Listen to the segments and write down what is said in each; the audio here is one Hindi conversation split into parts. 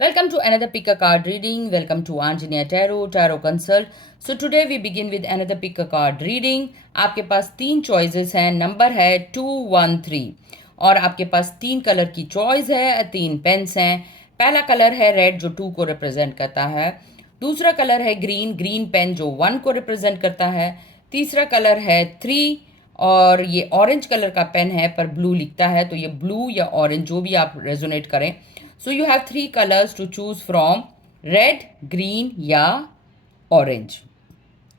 Welcome to another pick a card reading. Welcome to Anjaniya Tarot Consult. So today we begin with another pick a card reading. आपके पास तीन चॉइसेस हैं. नंबर है 213 और आपके पास तीन कलर की चॉइस है. तीन पेन्स हैं. पहला कलर है रेड जो 2 को रिप्रेजेंट करता है. दूसरा कलर है ग्रीन पेन जो 1 को रिप्रेजेंट करता है. तीसरा कलर है 3 और ये ऑरेंज कलर का पेन है पर ब्लू लिखता है, तो ये ब्लू या ऑरेंज जो भी आप रेजोनेट करें. So you have 3 colours to choose from, red, green या ऑरेंज.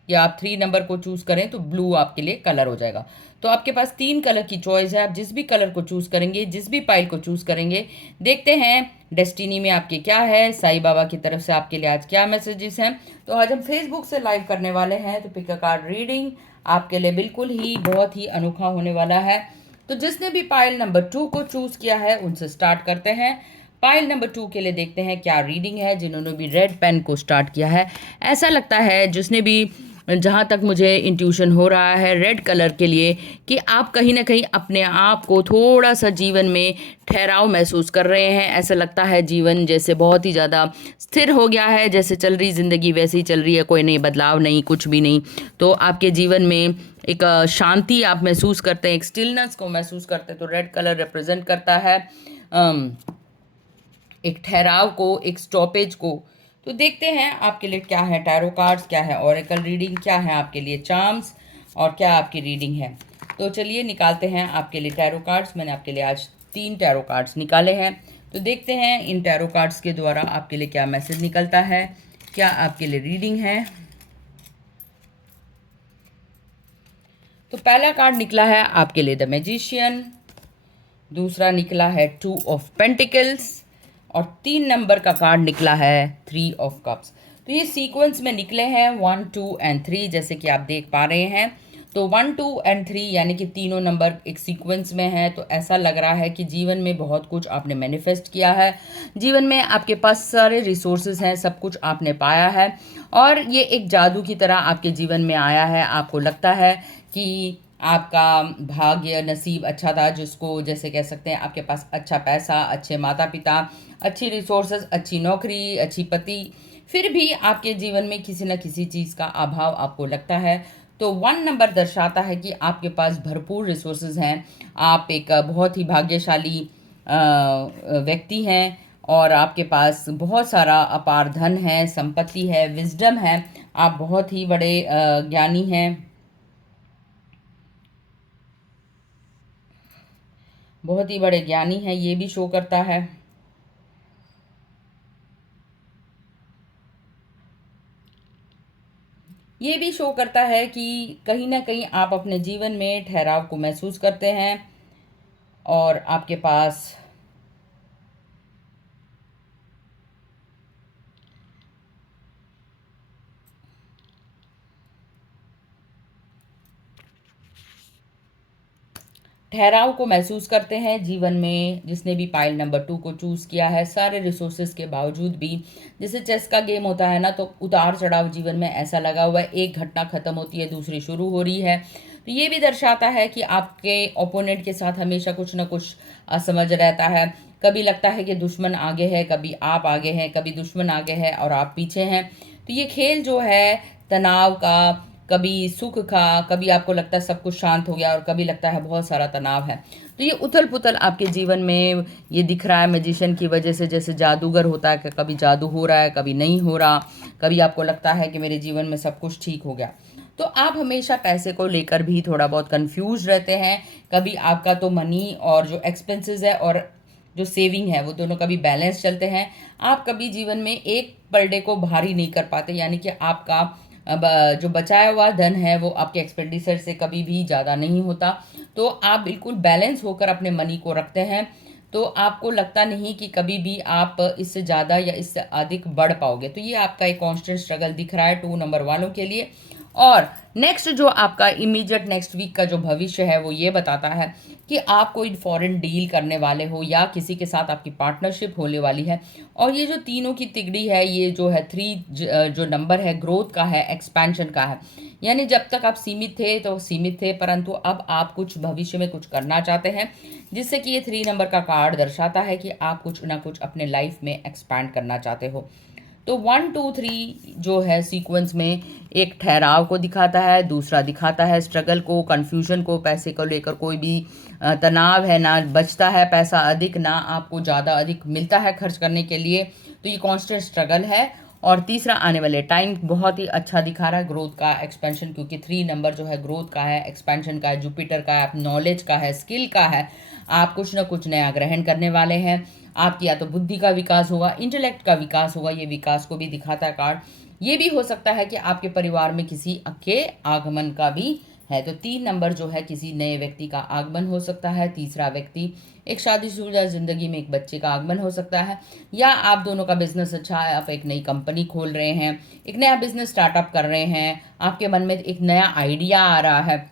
या आप 3 नंबर को चूज करें तो ब्लू आपके लिए कलर हो जाएगा. तो आपके पास 3 कलर की चॉइस है. आप जिस भी कलर को चूज करेंगे, जिस भी पाइल को चूज करेंगे, देखते हैं डेस्टिनी में आपके क्या है, साईं बाबा की तरफ से आपके लिए आज क्या मैसेजेस हैं. तो आज हम फेसबुक से लाइव करने वाले हैं, तो पिक अ कार्ड रीडिंग आपके लिए बिल्कुल ही बहुत ही अनोखा होने वाला है. तो जिसने भी पाइल नंबर 2 को चूज किया है उनसे स्टार्ट करते हैं. पाइल नंबर 2 के लिए देखते हैं क्या रीडिंग है. जिन्होंने भी रेड पेन को स्टार्ट किया है, ऐसा लगता है जिसने भी, जहाँ तक मुझे इंट्यूशन हो रहा है रेड कलर के लिए, कि आप कहीं ना कहीं अपने आप को थोड़ा सा जीवन में ठहराव महसूस कर रहे हैं. ऐसा लगता है जीवन जैसे बहुत ही ज़्यादा स्थिर हो गया है, जैसे चल रही ज़िंदगी वैसे ही चल रही है, कोई नहीं बदलाव नहीं, कुछ भी नहीं. तो आपके जीवन में एक शांति आप महसूस करते हैं, एक स्टिलनेस को महसूस करते हैं. तो रेड कलर रिप्रेजेंट करता है एक ठहराव को, एक स्टॉपेज को. तो देखते हैं आपके लिए क्या है टैरो कार्ड्स, क्या है ऑरेकल रीडिंग, क्या है आपके लिए चार्म्स और क्या आपकी रीडिंग है. तो चलिए निकालते हैं आपके लिए टैरो कार्ड्स. मैंने आपके लिए आज 3 टैरो कार्ड्स निकाले हैं. तो देखते हैं इन टैरो कार्ड्स के द्वारा आपके लिए क्या मैसेज निकलता है, क्या आपके लिए रीडिंग है. तो पहला कार्ड निकला है आपके लिए द मैजिशियन, दूसरा निकला है 2 ऑफ पेंटिकल्स और 3 नंबर का कार्ड निकला है 3 ऑफ कप्स. तो ये सीक्वेंस में निकले हैं 1, 2 एंड 3, जैसे कि आप देख पा रहे हैं. तो 1, 2 एंड 3 यानी कि तीनों नंबर एक सीक्वेंस में है. तो ऐसा लग रहा है कि जीवन में बहुत कुछ आपने मैनिफेस्ट किया है. जीवन में आपके पास सारे रिसोर्सेज हैं, सब कुछ आपने पाया है और ये एक जादू की तरह आपके जीवन में आया है. आपको लगता है कि आपका भाग्य नसीब अच्छा था, जिसको जैसे कह सकते हैं आपके पास अच्छा पैसा, अच्छे माता पिता, अच्छी रिसोर्सेज, अच्छी नौकरी, अच्छी पति, फिर भी आपके जीवन में किसी न किसी चीज़ का अभाव आपको लगता है. तो 1 नंबर दर्शाता है कि आपके पास भरपूर रिसोर्सेज हैं, आप एक बहुत ही भाग्यशाली व्यक्ति हैं और आपके पास बहुत सारा अपार धन है, संपत्ति है, विजडम है, आप बहुत ही बड़े ज्ञानी हैं, बहुत ही बड़े ज्ञानी हैं, ये भी शो करता है. ये भी शो करता है कि कहीं ना कहीं आप अपने जीवन में ठहराव को महसूस करते हैं और आपके पास ठहराव को महसूस करते हैं जीवन में. जिसने भी पाइल नंबर 2 को चूज़ किया है, सारे रिसोर्सेज के बावजूद भी, जैसे चेस का गेम होता है ना, तो उतार चढ़ाव जीवन में ऐसा लगा हुआ है. एक घटना खत्म होती है, दूसरी शुरू हो रही है. तो ये भी दर्शाता है कि आपके ओपोनेंट के साथ हमेशा कुछ ना कुछ असमझ रहता है. कभी लगता है कि दुश्मन आगे है, कभी आप आगे हैं, कभी दुश्मन आगे है और आप पीछे हैं. तो ये खेल जो है तनाव का, कभी सुख का, कभी आपको लगता है सब कुछ शांत हो गया और कभी लगता है बहुत सारा तनाव है. तो ये उथल पुथल आपके जीवन में ये दिख रहा है मैजिशियन की वजह से. जैसे जादूगर होता है कि कभी जादू हो रहा है, कभी नहीं हो रहा, कभी आपको लगता है कि मेरे जीवन में सब कुछ ठीक हो गया. तो आप हमेशा पैसे को लेकर भी थोड़ा बहुत कंफ्यूज रहते हैं. कभी आपका तो मनी और जो एक्सपेंसेस है और जो सेविंग है वो दोनों कभी बैलेंस चलते हैं. आप कभी जीवन में एक पर डे को भारी नहीं कर पाते, यानी कि आपका अब जो बचाया हुआ धन है वो आपके एक्सपेंडिचर से कभी भी ज़्यादा नहीं होता. तो आप बिल्कुल बैलेंस होकर अपने मनी को रखते हैं. तो आपको लगता नहीं कि कभी भी आप इससे ज़्यादा या इससे अधिक बढ़ पाओगे. तो ये आपका एक कांस्टेंट स्ट्रगल दिख रहा है 2 नंबर वालों के लिए. और नेक्स्ट जो आपका इमीडिएट नेक्स्ट वीक का जो भविष्य है वो ये बताता है कि आप कोई फॉरेन डील करने वाले हो या किसी के साथ आपकी पार्टनरशिप होने वाली है। और ये जो तीनों की तिगड़ी है, ये जो है थ्री जो नंबर है ग्रोथ का है, एक्सपेंशन का है। यानी जब तक आप सीमित थे तो सीमित थे, परंतु अब आप कुछ भविष्य में कुछ करना चाहते हैं, जिससे कि ये 3 नंबर का कार्ड दर्शाता है कि आप कुछ ना कुछ अपने लाइफ में एक्सपैंड करना चाहते हो। तो 1 2 3 जो है सीक्वेंस में एक ठहराव को दिखाता है, दूसरा दिखाता है स्ट्रगल को, कन्फ्यूजन को, पैसे को लेकर कोई भी तनाव है, ना बचता है पैसा अधिक, ना आपको ज़्यादा अधिक मिलता है खर्च करने के लिए, तो ये कांस्टेंट स्ट्रगल है। और तीसरा आने वाले टाइम बहुत ही अच्छा दिखा रहा है, ग्रोथ का, एक्सपेंशन, क्योंकि 3 नंबर जो है ग्रोथ का है, एक्सपेंशन का है, जुपिटर का है, नॉलेज का है, स्किल का है। आप कुछ ना कुछ नया ग्रहण करने वाले हैं। आपकी या तो बुद्धि का विकास होगा, इंटेलेक्ट का विकास होगा, ये विकास को भी दिखाता है कार्ड। ये भी हो सकता है कि आपके परिवार में किसी के आगमन का भी है। तो 3 नंबर जो है किसी नए व्यक्ति का आगमन हो सकता है, तीसरा व्यक्ति एक शादीशुदा जिंदगी में एक बच्चे का आगमन हो सकता है, या आप दोनों का बिजनेस अच्छा है, आप एक नई कंपनी खोल रहे हैं, एक नया बिजनेस स्टार्टअप कर रहे हैं, आपके मन में एक नया आइडिया आ रहा है।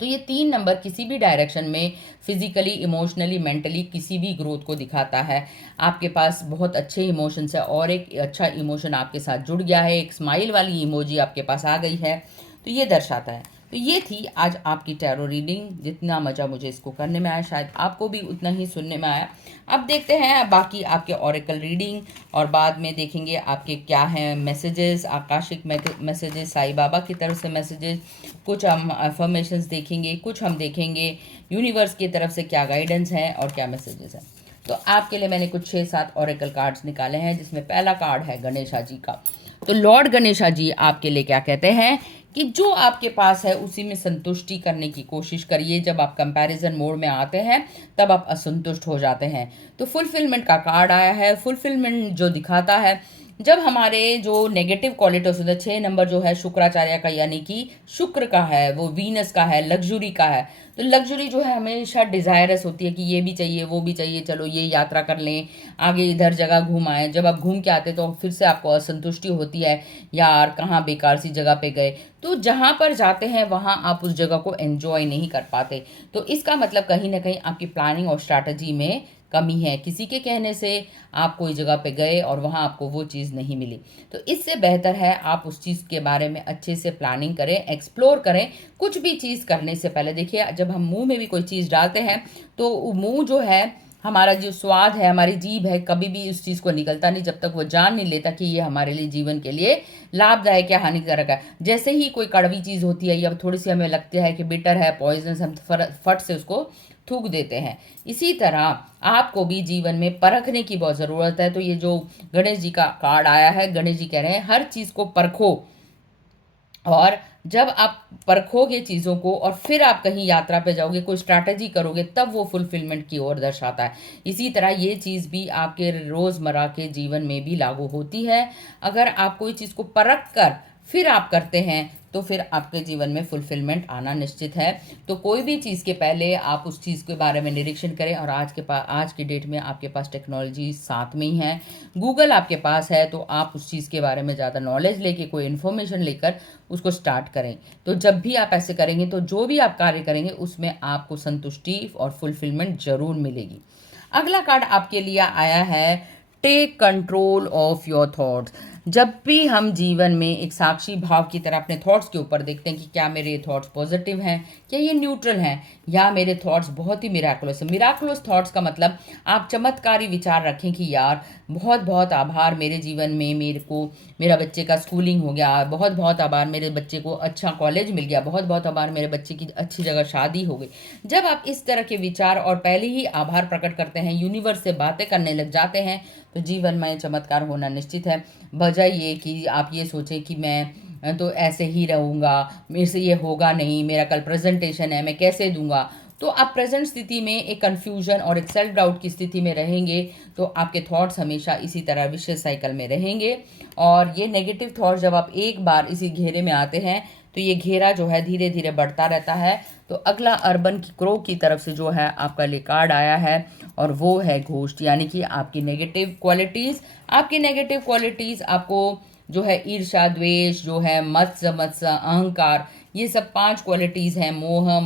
तो ये 3 नंबर किसी भी डायरेक्शन में फिजिकली, इमोशनली, मेंटली किसी भी ग्रोथ को दिखाता है। आपके पास बहुत अच्छे इमोशंस है और एक अच्छा इमोशन आपके साथ जुड़ गया है, एक स्माइल वाली इमोजी आपके पास आ गई है, तो ये दर्शाता है। तो ये थी आज आपकी टैरो रीडिंग। जितना मज़ा मुझे इसको करने में आया, शायद आपको भी उतना ही सुनने में आया। अब देखते हैं बाकी आपके ऑरेकल रीडिंग, और बाद में देखेंगे आपके क्या हैं messages, Akashic messages, Sai Baba की तरफ से मैसेजेस, कुछ हम अफर्मेशंस देखेंगे, कुछ हम देखेंगे यूनिवर्स की तरफ से क्या गाइडेंस है और क्या मैसेजेस हैं। तो आपके लिए मैंने कुछ 6-7 ऑरेकल कार्ड्स निकाले हैं, जिसमें पहला कार्ड है गणेशा जी का। तो लॉर्ड गणेशा जी आपके लिए क्या कहते हैं कि जो आपके पास है उसी में संतुष्टि करने की कोशिश करिए। जब आप कंपैरिजन मोड में आते हैं तब आप असंतुष्ट हो जाते हैं। तो फुलफिलमेंट का कार्ड आया है। फुलफिलमेंट जो दिखाता है, जब हमारे जो नेगेटिव क्वालिटीज होते हैं, 6 नंबर जो है शुक्राचार्य का, यानी कि शुक्र का है, वो वीनस का है, लग्जरी का है। तो लग्जरी जो है हमेशा डिजायरस होती है कि ये भी चाहिए, वो भी चाहिए, चलो ये यात्रा कर लें, आगे इधर जगह घूम आए। जब आप घूम के आते तो फिर से आपको असंतुष्टि होती है, यार कहाँ बेकार सी जगह पे गए। तो जहाँ पर जाते हैं वहाँ आप उस जगह को एंजॉय नहीं कर पाते। तो इसका मतलब कहीं ना कहीं आपकी प्लानिंग और स्ट्रैटेजी में कमी है। किसी के कहने से आप कोई जगह पे गए और वहाँ आपको वो चीज़ नहीं मिली। तो इससे बेहतर है आप उस चीज़ के बारे में अच्छे से प्लानिंग करें, एक्सप्लोर करें। कुछ भी चीज़ करने से पहले देखिए, जब हम मुंह में भी कोई चीज़ डालते हैं तो मुंह जो है, हमारा जो स्वाद है, हमारी जीभ है, कभी भी उस चीज़ को निकलता नहीं जब तक वो जान नहीं लेता कि ये हमारे लिए जीवन के लिए लाभदायक या हानिकारक है। जैसे ही कोई कड़वी चीज़ होती है या थोड़ी सी हमें लगता है कि बिटर है, पॉइजनस, हम फट से उसको थूक देते हैं। इसी तरह आपको भी जीवन में परखने की बहुत ज़रूरत है। तो ये जो गणेश जी का कार्ड आया है, गणेश जी कह रहे हैं हर चीज़ को परखो, और जब आप परखोगे चीज़ों को और फिर आप कहीं यात्रा पे जाओगे, कोई स्ट्रैटेजी करोगे, तब वो फुलफिलमेंट की ओर दर्शाता है। इसी तरह ये चीज़ भी आपके रोज़मर्रा के जीवन में भी लागू होती है। अगर आप कोई चीज़ को परख कर फिर आप करते हैं तो फिर आपके जीवन में फुलफिलमेंट आना निश्चित है। तो कोई भी चीज़ के पहले आप उस चीज़ के बारे में निरीक्षण करें। और आज की डेट में आपके पास टेक्नोलॉजी साथ में ही है, गूगल आपके पास है, तो आप उस चीज़ के बारे में ज़्यादा नॉलेज लेके, कोई इन्फॉर्मेशन लेकर उसको स्टार्ट करें। तो जब भी आप ऐसे करेंगे तो जो भी आप कार्य करेंगे उसमें आपको संतुष्टि और फुलफिलमेंट जरूर मिलेगी। अगला कार्ड आपके लिए आया है take control of your thoughts. जब भी हम जीवन में एक साक्षी भाव की तरह अपने थॉट्स के ऊपर देखते हैं कि क्या मेरे थॉट्स पॉजिटिव हैं, क्या ये न्यूट्रल हैं, या मेरे थॉट्स बहुत ही मिराकुलस है। मिराकुलस थॉट्स का मतलब आप चमत्कारी विचार रखें कि यार बहुत बहुत आभार, मेरे जीवन में मेरा बच्चे का स्कूलिंग हो गया, बहुत बहुत आभार, मेरे बच्चे को अच्छा कॉलेज मिल गया, बहुत बहुत आभार, मेरे बच्चे की अच्छी जगह शादी हो गई। जब आप इस तरह के विचार और पहले ही आभार प्रकट करते हैं, यूनिवर्स से बातें करने लग जाते हैं, तो जीवन में चमत्कार होना निश्चित है। बजाय ये कि आप ये सोचें कि मैं तो ऐसे ही रहूँगा, मेरे से ये होगा नहीं, मेरा कल प्रेजेंटेशन है, मैं कैसे दूंगा। तो आप प्रेजेंट स्थिति में एक कन्फ्यूजन और एक सेल्फ डाउट की स्थिति में रहेंगे, तो आपके थॉट्स हमेशा इसी तरह विशेष साइकिल में रहेंगे। और ये नेगेटिव थॉट्स जब आप एक बार इसी घेरे में आते हैं तो ये घेरा जो है धीरे धीरे बढ़ता रहता है। तो अगला अर्बन क्रो की तरफ से जो है आपका लिए कार्ड आया है, और वो है घोस्ट, यानी कि आपकी नेगेटिव क्वालिटीज़ आपको जो है ईर्ष्या, द्वेष, जो है मत्स्य मत्स्य अहंकार, ये सब 5 क्वालिटीज़ हैं। मोह,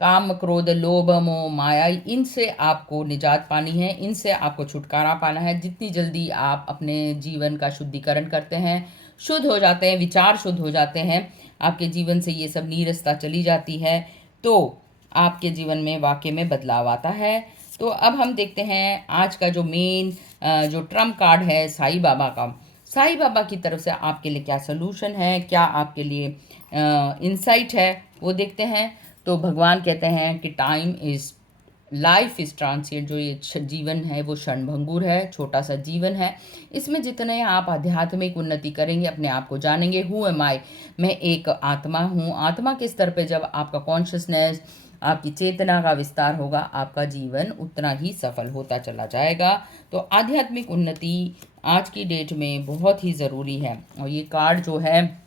काम, क्रोध, लोभ, मोह, माया, इनसे आपको निजात पानी है, इनसे आपको छुटकारा पाना है। जितनी जल्दी आप अपने जीवन का शुद्धिकरण करते हैं, शुद्ध हो जाते हैं, विचार शुद्ध हो जाते हैं, आपके जीवन से ये सब नीरसता चली जाती है, तो आपके जीवन में वाकई में बदलाव आता है। तो अब हम देखते हैं आज का जो मेन जो ट्रम्प कार्ड है साईं बाबा का। साईं बाबा की तरफ से आपके लिए क्या सोल्यूशन है, क्या आपके लिए इंसाइट है, वो देखते हैं। तो भगवान कहते हैं कि लाइफ इज़ ट्रांसिएंट, जो ये जीवन है वो क्षणभंगुर है, छोटा सा जीवन है। इसमें जितने आप आध्यात्मिक उन्नति करेंगे, अपने आप को जानेंगे, हु एम आई, मैं एक आत्मा हूँ। आत्मा के स्तर पे जब आपका कॉन्शियसनेस, आपकी चेतना का विस्तार होगा, आपका जीवन उतना ही सफल होता चला जाएगा। तो आध्यात्मिक उन्नति आज की डेट में बहुत ही ज़रूरी है। और ये कार्ड जो है,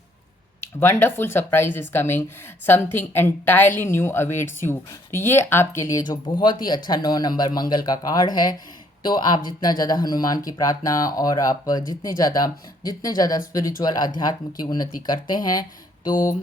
wonderful surprise is coming, something entirely new awaits you, तो ये आपके लिए जो बहुत ही अच्छा 9 नंबर मंगल का कार्ड है। तो आप जितना ज़्यादा हनुमान की प्रार्थना और आप जितने ज़्यादा स्पिरिचुअल अध्यात्म की उन्नति करते हैं, तो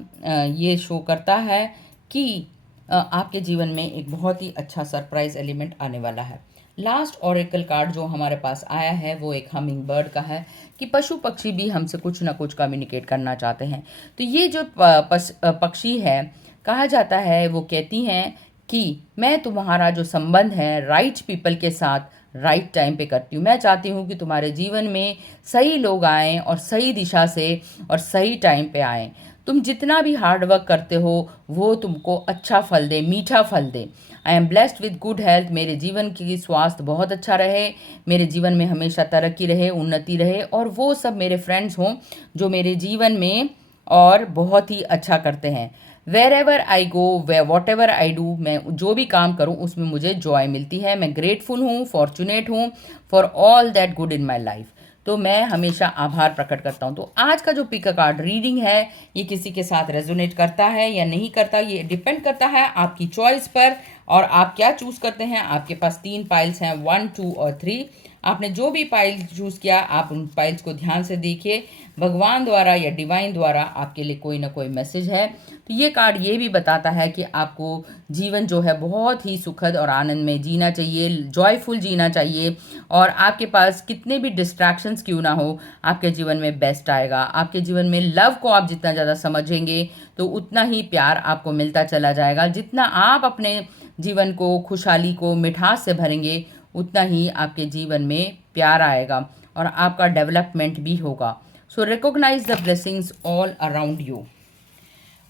ये शो करता है कि आपके जीवन में एक बहुत ही अच्छा सरप्राइज एलिमेंट आने वाला है। लास्ट ऑरेकल कार्ड जो हमारे पास आया है वो एक हमिंग बर्ड का है कि पशु पक्षी भी हमसे कुछ ना कुछ कम्युनिकेट करना चाहते हैं। तो ये जो पक्षी है, कहा जाता है, वो कहती हैं कि मैं तुम्हारा जो संबंध है राइट पीपल के साथ राइट टाइम पे करती हूँ। मैं चाहती हूँ कि तुम्हारे जीवन में सही लोग आएँ और सही दिशा से और सही टाइम पे आएँ। तुम जितना भी हार्ड वर्क करते हो वो तुमको अच्छा फल दे, मीठा फल दे। I am blessed with good health, मेरे जीवन की स्वास्थ्य बहुत अच्छा रहे, मेरे जीवन में हमेशा तरक्की रहे, उन्नति रहे, और वो सब मेरे फ्रेंड्स हों जो मेरे जीवन में और बहुत ही अच्छा करते हैं। Wherever I go, whatever I do, मैं जो भी काम करूँ उसमें मुझे जॉय मिलती है। मैं ग्रेटफुल हूँ, फॉर्चुनेट हूँ for all that good in my life. तो मैं हमेशा आभार प्रकट करता हूँ। तो आज का जो पिक कार्ड रीडिंग है, ये किसी के साथ रेजोनेट करता है या नहीं करता, ये डिपेंड करता है आपकी चॉइस पर, और आप क्या चूज़ करते हैं। आपके पास 3 पाइल्स हैं, 1, 2 और 3। आपने जो भी पाइल चूज़ किया, आप उन पाइल्स को ध्यान से देखिए। भगवान द्वारा या डिवाइन द्वारा आपके लिए कोई ना कोई मैसेज है। तो ये कार्ड ये भी बताता है कि आपको जीवन जो है बहुत ही सुखद और आनंद में जीना चाहिए, जॉयफुल जीना चाहिए, और आपके पास कितने भी डिस्ट्रैक्शंस क्यों ना हो, आपके जीवन में बेस्ट आएगा। आपके जीवन में लव को आप जितना ज़्यादा समझेंगे तो उतना ही प्यार आपको मिलता चला जाएगा। जितना आप अपने जीवन को, खुशहाली को मिठास से भरेंगे, उतना ही आपके जीवन में प्यार आएगा और आपका डेवलपमेंट भी होगा। So recognise the blessings all around you.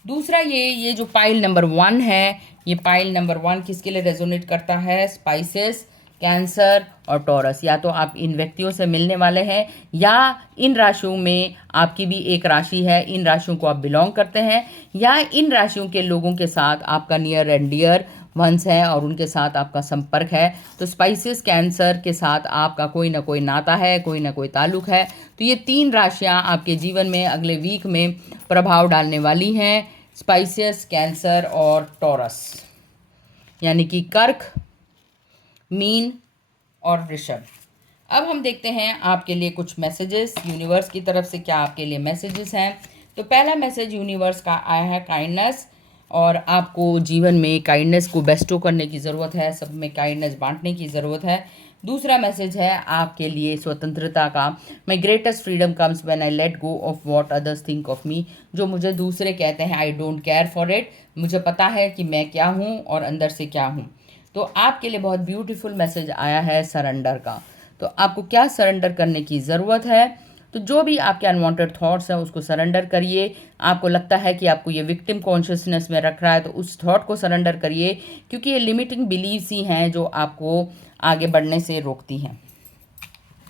दूसरा, ये जो पाइल नंबर 1 है, ये पाइल नंबर 1 किसके लिए रेजोनेट करता है? स्पाइसेस, कैंसर और टॉरस। या तो आप इन व्यक्तियों से मिलने वाले हैं या इन राशियों में आपकी भी एक राशि है, इन राशियों को आप बिलोंग करते हैं, या इन राशियों के लोगों के साथ आपका नियर एंड डियर वंस है और उनके साथ आपका संपर्क है। तो स्पाइसेस, कैंसर के साथ आपका कोई ना कोई नाता है, कोई ना कोई ताल्लुक है। तो ये 3 राशियाँ आपके जीवन में अगले वीक में प्रभाव डालने वाली हैं, स्पाइसेस, कैंसर और टॉरस, यानी कि कर्क, मीन और वृषभ। अब हम देखते हैं आपके लिए कुछ मैसेजेस यूनिवर्स की तरफ से, क्या आपके लिए मैसेजेस हैं। तो पहला मैसेज यूनिवर्स का आया है काइंडनेस, और आपको जीवन में काइंडनेस को बेस्टो करने की ज़रूरत है, सब में काइंडनेस बांटने की ज़रूरत है। दूसरा मैसेज है आपके लिए स्वतंत्रता का, माई greatest freedom comes when I let go of what others think of me. जो मुझे दूसरे कहते हैं, I don't care for it, मुझे पता है कि मैं क्या हूँ और अंदर से क्या हूँ। तो आपके लिए बहुत ब्यूटीफुल मैसेज आया है सरेंडर का। तो आपको क्या सरेंडर करने की ज़रूरत है? तो जो भी आपके अनवांटेड थॉट्स हैं उसको सरेंडर करिए। आपको लगता है कि आपको ये विक्टिम कॉन्शियसनेस में रख रहा है, तो उस थॉट को सरेंडर करिए, क्योंकि ये लिमिटिंग बिलीव्स ही हैं जो आपको आगे बढ़ने से रोकती हैं।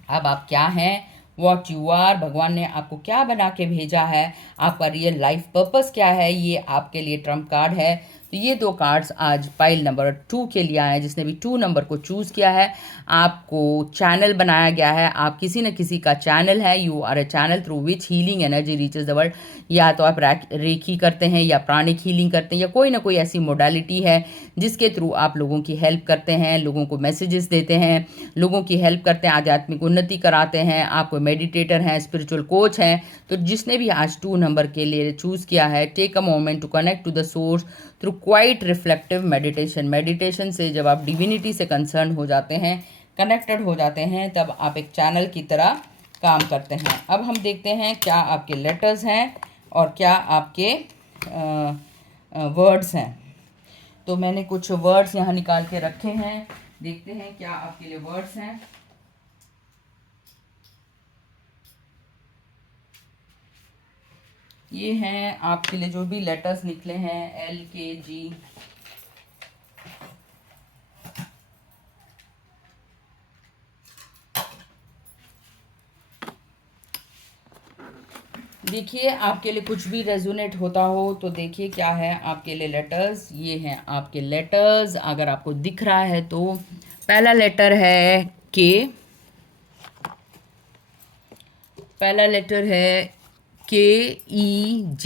अब आप क्या हैं, वॉट यू आर, भगवान ने आपको क्या बना के भेजा है, आपका रियल लाइफ पर्पस क्या है, ये आपके लिए ट्रम्प कार्ड है। तो ये 2 कार्ड्स आज पाइल नंबर 2 के लिए आए हैं। जिसने भी 2 नंबर को चूज़ किया है, आपको चैनल बनाया गया है, आप किसी न किसी का चैनल है, you are a channel through which healing energy reaches the world. या तो आप रेकी करते हैं या प्राणिक हीलिंग करते हैं या कोई ना कोई ऐसी मोडालिटी है जिसके थ्रू आप लोगों की हेल्प करते हैं, लोगों को मैसेजेस देते हैं, लोगों की हेल्प करते हैं, आध्यात्मिक उन्नति कराते हैं, आप कोई मेडिटेटर हैं, स्पिरिचुअल कोच हैं। तो जिसने भी आज 2 नंबर के लिए चूज़ किया है, take a moment to connect to the source through quiet reflective meditation. Meditation से जब आप डिविनिटी से कंसर्न हो जाते हैं, कनेक्टेड हो जाते हैं, तब आप एक चैनल की तरह काम करते हैं। अब हम देखते हैं क्या आपके लेटर्स हैं और क्या आपके वर्ड्स हैं। तो मैंने कुछ वर्ड्स यहाँ निकाल के रखे हैं, देखते हैं क्या आपके लिए वर्ड्स हैं। ये हैं आपके लिए जो भी लेटर्स निकले हैं, LKG, देखिए आपके लिए कुछ भी रेजोनेट होता हो तो देखिए क्या है आपके लिए लेटर्स। ये हैं आपके लेटर्स, अगर आपको दिख रहा है तो पहला लेटर है के, पहला लेटर है KEJ।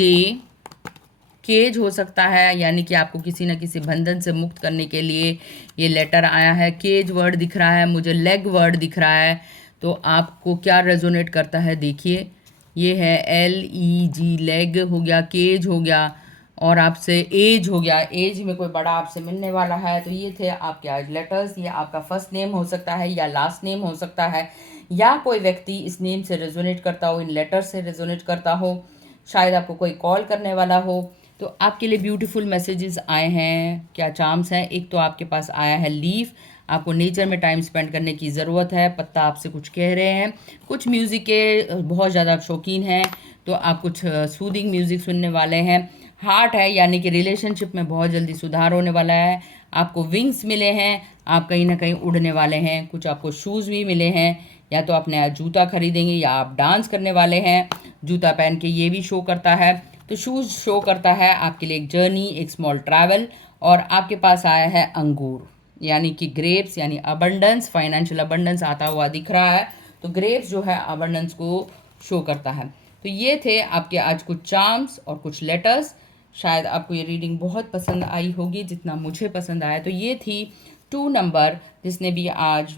केज हो सकता है, यानी कि आपको किसी न किसी बंधन से मुक्त करने के लिए ये लेटर आया है। केज वर्ड दिख रहा है मुझे, लेग वर्ड दिख रहा है। तो आपको क्या रेजोनेट करता है देखिए, ये है LEG, लेग हो गया, केज हो गया और आपसे एज हो गया। एज में कोई बड़ा आपसे मिलने वाला है। तो ये थे आपके आज लेटर्स। ये आपका फर्स्ट नेम हो सकता है या लास्ट नेम हो सकता है, या कोई व्यक्ति इस नेम से रेजोनेट करता हो, इन लेटर से रेजोनेट करता हो, शायद आपको कोई कॉल करने वाला हो। तो आपके लिए ब्यूटीफुल मैसेजेस आए हैं। क्या चार्म्स हैं, एक तो आपके पास आया है लीफ, आपको नेचर में टाइम स्पेंड करने की ज़रूरत है। पत्ता आपसे कुछ कह रहे हैं, कुछ म्यूज़िक के बहुत ज़्यादा शौकीन हैं तो आप कुछ सूदिंग म्यूज़िक सुनने वाले हैं। हार्ट है, यानी कि रिलेशनशिप में बहुत जल्दी सुधार होने वाला है। आपको विंग्स मिले हैं, आप कहीं ना कहीं उड़ने वाले हैं। कुछ आपको शूज़ भी मिले हैं, या तो आप नया जूता खरीदेंगे या आप डांस करने वाले हैं जूता पहन के, ये भी शो करता है। तो शूज़ शो करता है आपके लिए एक जर्नी, एक स्मॉल ट्रैवल। और आपके पास आया है अंगूर, यानी कि ग्रेप्स, यानी अबंडेंस, फाइनेंशियल अबंडेंस आता हुआ दिख रहा है। तो ग्रेप्स जो है अबंडेंस को शो करता है। तो ये थे आपके आज कुछ चार्म्स और कुछ लेटर्स। शायद आपको ये रीडिंग बहुत पसंद आई होगी जितना मुझे पसंद आया। तो ये थी 2 नंबर जिसने भी आज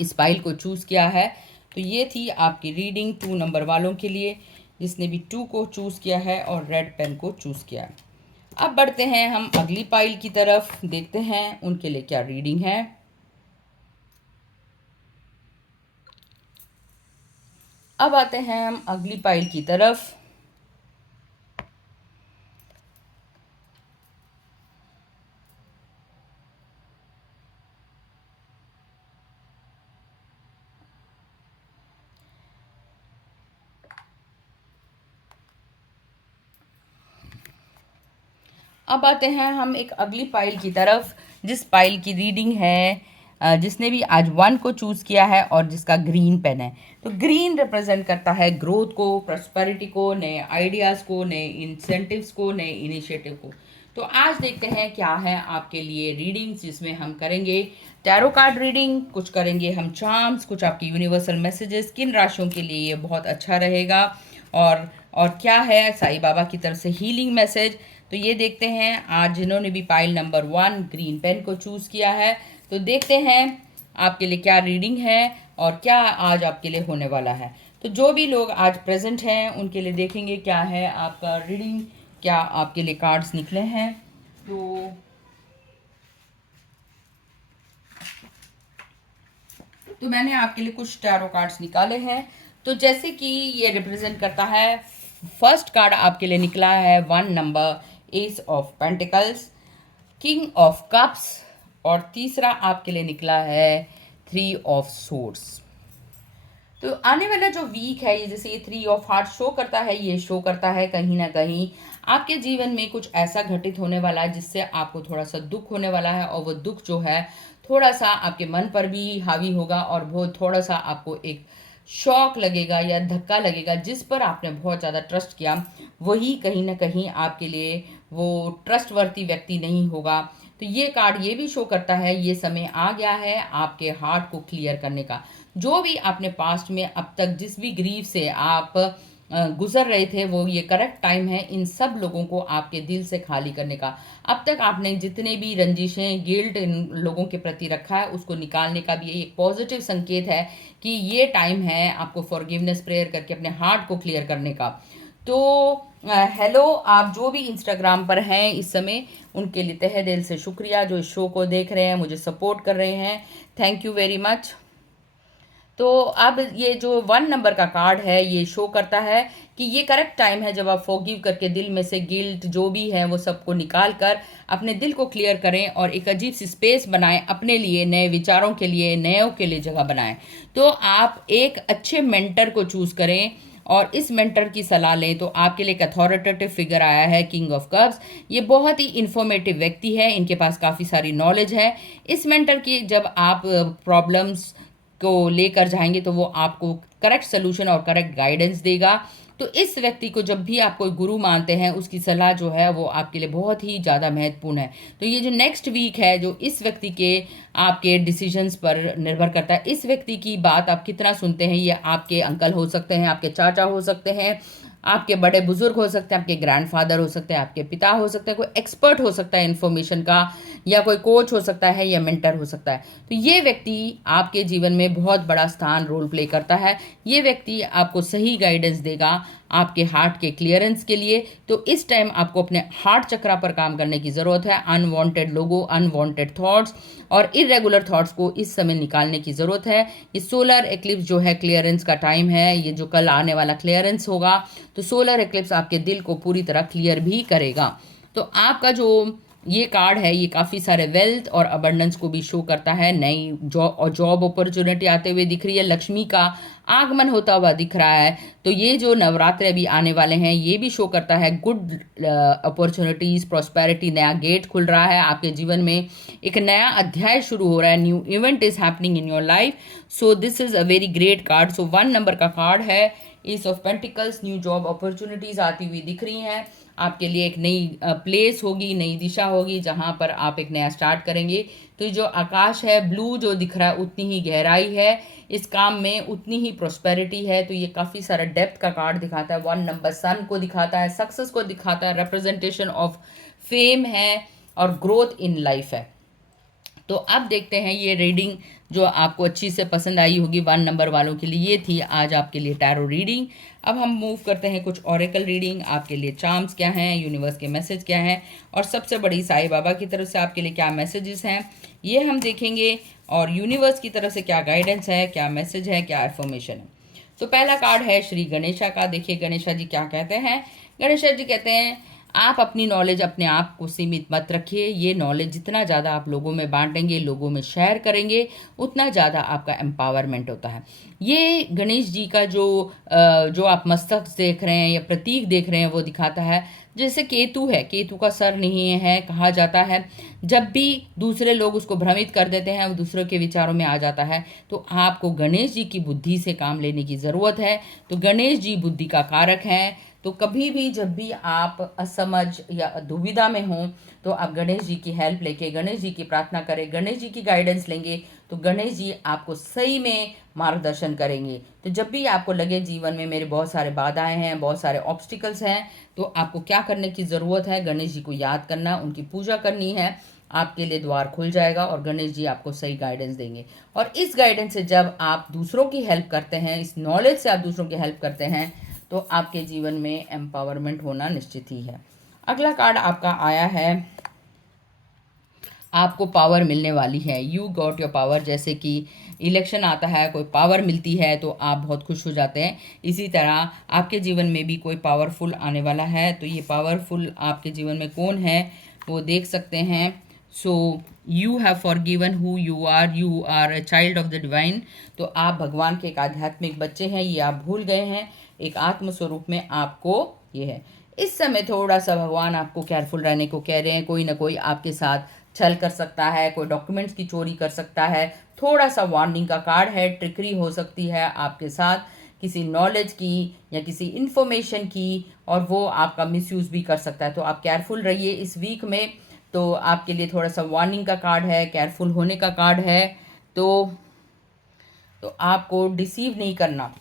इस फाइल को चूज़ किया है। तो ये थी आपकी रीडिंग 2 नंबर वालों के लिए, जिसने भी 2 को चूज़ किया है और रेड पेन को चूज़ किया है। अब बढ़ते हैं हम अगली पाइल की तरफ, देखते हैं उनके लिए क्या रीडिंग है। अब आते हैं हम अगली पाइल की तरफ। अब आते हैं हम एक अगली पाइल की तरफ, जिस पाइल की रीडिंग है जिसने भी आज 1 को चूज़ किया है और जिसका ग्रीन पेन है। तो ग्रीन रिप्रेजेंट करता है ग्रोथ को, प्रॉस्पेरिटी को, नए आइडियाज़ को, नए इंसेंटिव्स को, नए इनिशिएटिव को। तो आज देखते हैं क्या है आपके लिए रीडिंग्स, जिसमें हम करेंगे टैरो कार्ड रीडिंग, कुछ करेंगे हम चार्म्स, कुछ आपकी यूनिवर्सल मैसेजेस, किन राशियों के लिए ये बहुत अच्छा रहेगा, और क्या है साईं बाबा की तरफ से हीलिंग मैसेज। तो ये देखते हैं आज जिन्होंने भी पाइल नंबर 1 ग्रीन पेन को चूज़ किया है। तो देखते हैं आपके लिए क्या रीडिंग है और क्या आज आपके लिए होने वाला है। तो जो भी लोग आज प्रेजेंट हैं उनके लिए देखेंगे क्या है आपका रीडिंग, क्या आपके लिए कार्ड्स निकले हैं। तो मैंने आपके लिए कुछ टैरो कार्ड्स निकाले हैं। तो जैसे कि ये रिप्रेजेंट करता है, फर्स्ट कार्ड आपके लिए निकला है 1 number, S of pentacles, king of cups, और तीसरा आपके लिए निकला है 3 ऑफ सोर्ड्स। तो आने वाला जो वीक है, ये जैसे ये 3 ऑफ हार्ट शो करता है, ये शो करता है कहीं ना कहीं आपके जीवन में कुछ ऐसा घटित होने वाला है जिससे आपको थोड़ा सा दुख होने वाला है, और वो दुख जो है थोड़ा सा आपके मन पर भी हावी होगा और वो थोड़ा सा आपको एक शॉक लगेगा या धक्का लगेगा, जिस पर आपने बहुत ज़्यादा ट्रस्ट किया वही कहीं ना कहीं आपके लिए वो ट्रस्टवर्दी व्यक्ति नहीं होगा। तो ये कार्ड ये भी शो करता है ये समय आ गया है आपके हार्ट को क्लियर करने का। जो भी आपने पास्ट में अब तक जिस भी ग्रीफ से आप गुजर रहे थे, वो ये करेक्ट टाइम है इन सब लोगों को आपके दिल से खाली करने का। अब तक आपने जितने भी रंजिशें गिल्ट इन लोगों के प्रति रखा है उसको निकालने का भी एक पॉजिटिव संकेत है कि ये टाइम है आपको फॉरगिवनेस प्रेयर करके अपने हार्ट को क्लियर करने का। तो हेलो, आप जो भी इंस्टाग्राम पर हैं इस समय, उनके लिए तहे दिल से शुक्रिया जो इस शो को देख रहे हैं, मुझे सपोर्ट कर रहे हैं। Thank you very much. तो अब ये जो 1 नंबर का कार्ड है ये शो करता है कि ये करेक्ट टाइम है जब आप फॉरगिव करके दिल में से गिल्ट जो भी है वो सबको निकाल कर अपने दिल को क्लियर करें और एक अजीब सी स्पेस बनाएं अपने लिए, नए विचारों के लिए, नयों के लिए जगह बनाएं। तो आप एक अच्छे मेंटर को चूज करें और इस मेंटर की सलाह लें। तो आपके लिए एक अथॉरिटेटिव फिगर आया है किंग ऑफ कप्स। ये बहुत ही इंफॉर्मेटिव व्यक्ति है, इनके पास काफ़ी सारी नॉलेज है। इस मेंटर की जब आप प्रॉब्लम्स को लेकर जाएंगे तो वो आपको करेक्ट सोल्यूशन और करेक्ट गाइडेंस देगा। तो इस व्यक्ति को जब भी आप कोई गुरु मानते हैं उसकी सलाह जो है वो आपके लिए बहुत ही ज़्यादा महत्वपूर्ण है। तो ये जो नेक्स्ट वीक है जो इस व्यक्ति के आपके डिसीजंस पर निर्भर करता है। इस व्यक्ति की बात आप कितना सुनते हैं, ये आपके अंकल हो सकते हैं, आपके चाचा हो सकते हैं, आपके बड़े बुजुर्ग हो सकते हैं, आपके ग्रैंडफादर हो सकते हैं, आपके पिता हो सकते हैं, कोई एक्सपर्ट हो सकता है इन्फॉर्मेशन का, या कोई कोच हो सकता है या मेंटर हो सकता है। तो ये व्यक्ति आपके जीवन में बहुत बड़ा स्थान रोल प्ले करता है। ये व्यक्ति आपको सही गाइडेंस देगा आपके हार्ट के क्लियरेंस के लिए। तो इस टाइम आपको अपने हार्ट चक्रा पर काम करने की ज़रूरत है। अनवांटेड लोगों, अनवांटेड थॉट्स और इरेगुलर थॉट्स को इस समय निकालने की ज़रूरत है। ये सोलर एक्लिप्स जो है क्लियरेंस का टाइम है, ये जो कल आने वाला क्लियरेंस होगा तो सोलर एक्लिप्स आपके दिल को पूरी तरह क्लियर भी करेगा। तो आपका जो ये कार्ड है ये काफ़ी सारे वेल्थ और अबंडेंस को भी शो करता है। नई जॉब अपॉर्चुनिटी आते हुए दिख रही है, लक्ष्मी का आगमन होता हुआ दिख रहा है। तो ये जो नवरात्र अभी आने वाले हैं ये भी शो करता है गुड अपॉर्चुनिटीज़, प्रॉस्पेरिटी, नया गेट खुल रहा है आपके जीवन में, एक नया अध्याय शुरू हो रहा है, new event is happening in your life. So this is a very great card. So 1 number का कार्ड है S of pentacles. New job opportunities आती हुई दिख रही हैं आपके लिए, एक नई प्लेस होगी, नई दिशा होगी जहां पर आप एक नया स्टार्ट करेंगे। तो जो आकाश है ब्लू जो दिख रहा है उतनी ही गहराई है इस काम में, उतनी ही प्रोस्पेरिटी है। तो ये काफ़ी सारा डेप्थ का कार्ड दिखाता है। 1 नंबर सन को दिखाता है, सक्सेस को दिखाता है, रिप्रेजेंटेशन ऑफ फेम है और ग्रोथ इन लाइफ है। तो अब देखते हैं ये रीडिंग जो आपको अच्छी से पसंद आई होगी 1 नंबर वालों के लिए, ये थी आज आपके लिए टैरो रीडिंग। अब हम मूव करते हैं कुछ ऑरेकल रीडिंग। आपके लिए चार्म्स क्या हैं, यूनिवर्स के मैसेज क्या हैं और सबसे बड़ी साईं बाबा की तरफ से आपके लिए क्या मैसेजेस हैं ये हम देखेंगे, और यूनिवर्स की तरफ से क्या गाइडेंस है, क्या मैसेज है, क्या इन्फॉर्मेशन है। तो पहला कार्ड है श्री गणेशा का। देखिए गणेशा जी क्या कहते हैं। गणेशा जी कहते हैं आप अपनी नॉलेज अपने आप को सीमित मत रखिए। ये नॉलेज जितना ज़्यादा आप लोगों में बांटेंगे, लोगों में शेयर करेंगे, उतना ज़्यादा आपका एम्पावरमेंट होता है। ये गणेश जी का जो आप मस्तक देख रहे हैं या प्रतीक देख रहे हैं वो दिखाता है जैसे केतु है, केतु का सर नहीं है। कहा जाता है जब भी दूसरे लोग उसको भ्रमित कर देते हैं वो दूसरों के विचारों में आ जाता है। तो आपको गणेश जी की बुद्धि से काम लेने की ज़रूरत है। तो गणेश जी बुद्धि का कारक हैं। तो कभी भी जब भी आप असमझ या दुविधा में हों तो आप गणेश जी की हेल्प लेके, गणेश जी की प्रार्थना करें, गणेश जी की गाइडेंस लेंगे तो गणेश जी आपको सही में मार्गदर्शन करेंगे। तो जब भी आपको लगे जीवन में मेरे बहुत सारे बाधाएं हैं, बहुत सारे ऑब्स्टिकल्स हैं, तो आपको क्या करने की ज़रूरत है, गणेश जी को याद करना, उनकी पूजा करनी है, आपके लिए द्वार खुल जाएगा और गणेश जी आपको सही गाइडेंस देंगे। और इस गाइडेंस से जब आप दूसरों की हेल्प करते हैं, इस नॉलेज से आप दूसरों की हेल्प करते हैं तो आपके जीवन में एम्पावरमेंट होना निश्चित ही है। अगला कार्ड आपका आया है आपको पावर मिलने वाली है, यू गॉट योर पावर। जैसे कि इलेक्शन आता है, कोई पावर मिलती है तो आप बहुत खुश हो जाते हैं, इसी तरह आपके जीवन में भी कोई पावरफुल आने वाला है। तो ये पावरफुल आपके जीवन में कौन है वो देख सकते हैं। So you have forgiven who you are a child of the divine. तो आप भगवान के एक आध्यात्मिक बच्चे हैं, ये आप भूल गए हैं। एक आत्मस्वरूप में आपको ये है। इस समय थोड़ा सा भगवान आपको केयरफुल रहने को कह रहे हैं। कोई ना कोई आपके साथ छल कर सकता है, कोई डॉक्यूमेंट्स की चोरी कर सकता है। थोड़ा सा वार्निंग का कार्ड है, ट्रिकरी हो सकती है आपके साथ किसी नॉलेज की या किसी इंफॉर्मेशन की, और वो आपका मिसयूज़ भी कर सकता है। तो आप केयरफुल रहिए इस वीक में। तो आपके लिए थोड़ा सा वार्निंग का कार्ड है, केयरफुल होने का कार्ड है। तो आपको डिसीव नहीं करना।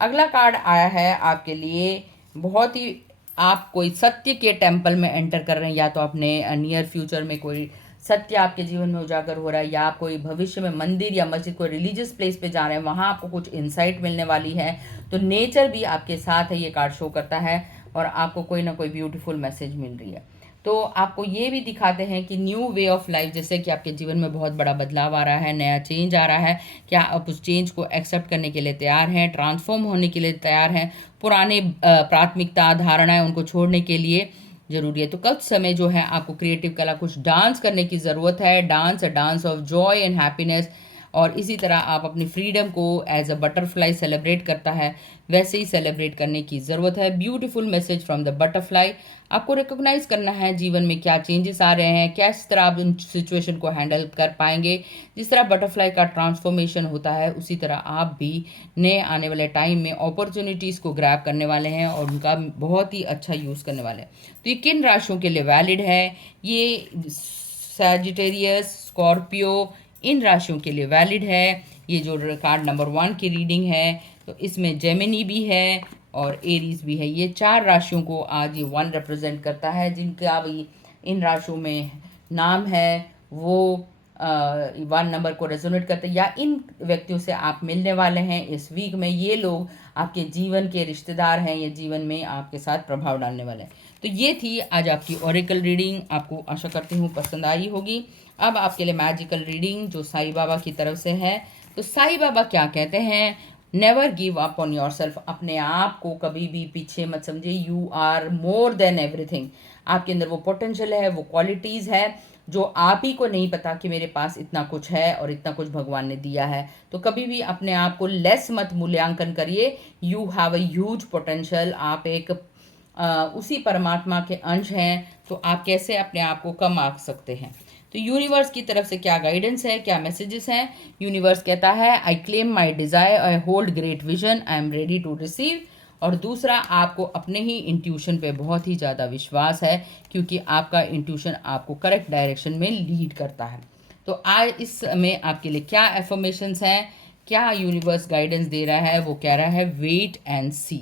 अगला कार्ड आया है आपके लिए बहुत ही, आप कोई सत्य के टेम्पल में एंटर कर रहे हैं, या तो अपने नियर फ्यूचर में कोई सत्य आपके जीवन में उजागर हो रहा है, या आप कोई भविष्य में मंदिर या मस्जिद कोई रिलीजियस प्लेस पे जा रहे हैं, वहाँ आपको कुछ इंसाइट मिलने वाली है। तो नेचर भी आपके साथ है, ये कार्ड शो करता है, और आपको कोई ना कोई ब्यूटीफुल मैसेज मिल रही है। तो आपको ये भी दिखाते हैं कि न्यू वे ऑफ लाइफ, जैसे कि आपके जीवन में बहुत बड़ा बदलाव आ रहा है, नया चेंज आ रहा है, क्या आप उस चेंज को एक्सेप्ट करने के लिए तैयार हैं, ट्रांसफॉर्म होने के लिए तैयार हैं, पुराने प्राथमिकता धारणाएं उनको छोड़ने के लिए जरूरी है। तो कुछ समय जो है आपको क्रिएटिव कला, कुछ डांस करने की ज़रूरत है, dance of Joy and happiness. और इसी तरह आप अपनी फ्रीडम को एज अ बटरफ्लाई सेलिब्रेट करता है, वैसे ही सेलिब्रेट करने की ज़रूरत है। Beautiful message from the butterfly. आपको रिकॉग्नाइज करना है जीवन में क्या चेंजेस आ रहे हैं, किस तरह आप उन सिचुएशन को हैंडल कर पाएंगे। जिस तरह बटरफ्लाई का ट्रांसफॉर्मेशन होता है, उसी तरह आप भी नए आने वाले टाइम में अपॉर्चुनिटीज़ को ग्रैब करने वाले हैं और उनका बहुत ही अच्छा यूज़ करने वाले हैं। तो ये किन राशियों के लिए वैलिड है? ये सैजिटेरियस, स्कॉर्पियो, इन राशियों के लिए वैलिड है। ये जो कार्ड नंबर 1 की रीडिंग है, तो इसमें जेमिनी भी है और एरीज भी है। ये 4 राशियों को आज ये 1 रिप्रेजेंट करता है, जिनका भी इन राशियों में नाम है वो 1 नंबर को रेजोनेट करते हैं, या इन व्यक्तियों से आप मिलने वाले हैं इस वीक में। ये लोग आपके जीवन के रिश्तेदार हैं, ये जीवन में आपके साथ प्रभाव डालने वाले हैं। तो ये थी आज आपकी ओरेकल रीडिंग, आपको आशा करती हूँ पसंद आई होगी। अब आपके लिए मैजिकल रीडिंग जो साईं बाबा की तरफ से है। तो साईं बाबा क्या कहते हैं? Never give up on yourself. अपने आप को कभी भी पीछे मत समझिए। You are more than everything. आपके अंदर वो पोटेंशियल है, वो क्वालिटीज़ है जो आप ही को नहीं पता कि मेरे पास इतना कुछ है और इतना कुछ भगवान ने दिया है। तो कभी भी अपने आप को लेस मत मूल्यांकन करिए। You have a huge potential. आप एक उसी परमात्मा के अंश हैं, तो आप कैसे अपने आप को कम आंक सकते हैं? तो यूनिवर्स की तरफ से क्या गाइडेंस है, क्या मैसेजेस हैं? यूनिवर्स कहता है I claim my desire, I hold great vision, I am ready to receive. और दूसरा, आपको अपने ही इंट्यूशन पे बहुत ही ज़्यादा विश्वास है, क्योंकि आपका इंट्यूशन आपको करेक्ट डायरेक्शन में लीड करता है। तो आज इस समय आपके लिए क्या एफर्मेशंस हैं, क्या यूनिवर्स गाइडेंस दे रहा है? वो कह रहा है wait and see.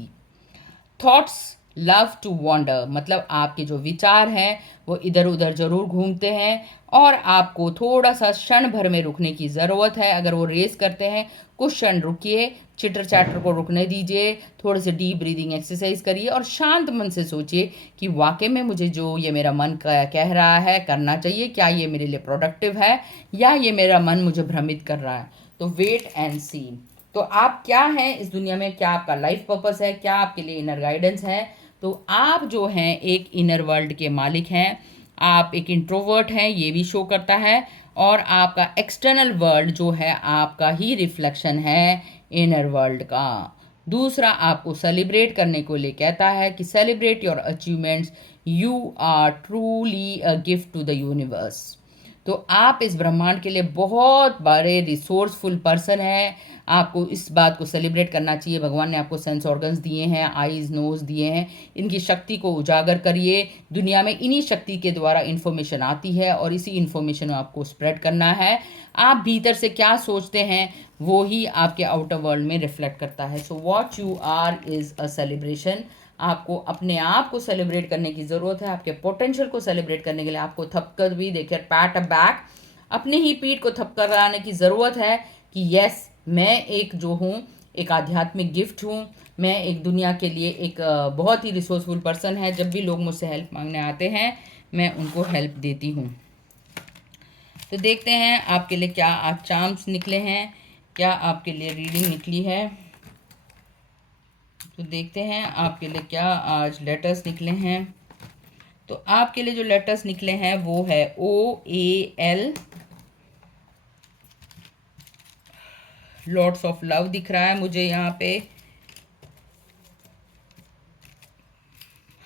Thoughts love to wander, मतलब आपके जो विचार हैं वो इधर उधर जरूर घूमते हैं, और आपको थोड़ा सा क्षण भर में रुकने की ज़रूरत है। अगर वो रेस करते हैं, कुछ क्षण रुकिए, चिटर चैटर को रुकने दीजिए, थोड़े से डीप ब्रीदिंग एक्सरसाइज करिए और शांत मन से सोचिए कि वाकई में मुझे जो ये मेरा मन कह रहा है करना चाहिए, क्या ये मेरे लिए प्रोडक्टिव है, या ये मेरा मन मुझे भ्रमित कर रहा है। तो वेट एंड सी। तो आप क्या हैं इस दुनिया में, क्या आपका लाइफ पर्पस है, क्या आपके लिए इनर गाइडेंस है? तो आप जो हैं एक इनर वर्ल्ड के मालिक हैं। आप एक इंट्रोवर्ट हैं, ये भी शो करता है, और आपका एक्सटर्नल वर्ल्ड जो है आपका ही रिफ्लेक्शन है इनर वर्ल्ड का। दूसरा, आपको सेलिब्रेट करने को लिए कहता है कि celebrate your achievements, you are truly a gift to the universe. तो आप इस ब्रह्मांड के लिए बहुत बड़े रिसोर्सफुल पर्सन हैं। आपको इस बात को सेलिब्रेट करना चाहिए। भगवान ने आपको सेंस ऑर्गन्स दिए हैं, आईज नोज दिए हैं, इनकी शक्ति को उजागर करिए। दुनिया में इन्हीं शक्ति के द्वारा इन्फॉर्मेशन आती है और इसी इन्फॉर्मेशन को आपको स्प्रेड करना है। आप भीतर से क्या सोचते हैं वो ही आपके आउटर वर्ल्ड में रिफ्लेक्ट करता है। So what you are is a celebration. आपको अपने आप को सेलिब्रेट करने की ज़रूरत है। आपके पोटेंशियल को सेलिब्रेट करने के लिए आपको थपकर भी देखिए, पैट अ बैक, अपने ही पीठ को थपकर लगाने की ज़रूरत है कि यस, मैं एक जो हूँ एक आध्यात्मिक गिफ्ट हूँ। मैं एक दुनिया के लिए एक बहुत ही रिसोर्सफुल पर्सन है। जब भी लोग मुझसे हेल्प मांगने आते हैं, मैं उनको हेल्प देती हूँ। तो देखते हैं आपके लिए क्या आज चार्म्स निकले हैं, क्या आपके लिए रीडिंग निकली है। तो देखते हैं आपके लिए क्या आज लेटर्स निकले हैं। तो आपके लिए जो लेटर्स निकले हैं वो है OAL, लॉट्स ऑफ लव दिख रहा है मुझे यहाँ पे,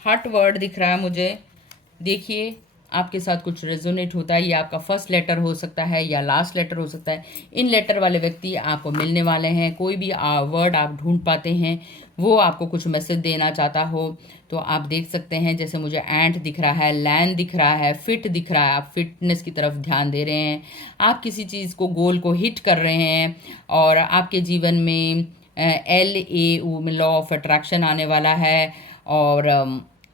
हार्ट वर्ड दिख रहा है मुझे। देखिए, आपके साथ कुछ रेजोनेट होता है, ये आपका फर्स्ट लेटर हो सकता है या लास्ट लेटर हो सकता है। इन लेटर वाले व्यक्ति आपको मिलने वाले हैं। कोई भी वर्ड आप ढूंढ पाते हैं, वो आपको कुछ मैसेज देना चाहता हो तो आप देख सकते हैं। जैसे मुझे एंट दिख रहा है, लैंड दिख रहा है, फिट दिख रहा है, आप फिटनेस की तरफ ध्यान दे रहे हैं, आप किसी चीज़ को गोल को हिट कर रहे हैं और आपके जीवन में LAU में लॉ ऑफ अट्रैक्शन आने वाला है। और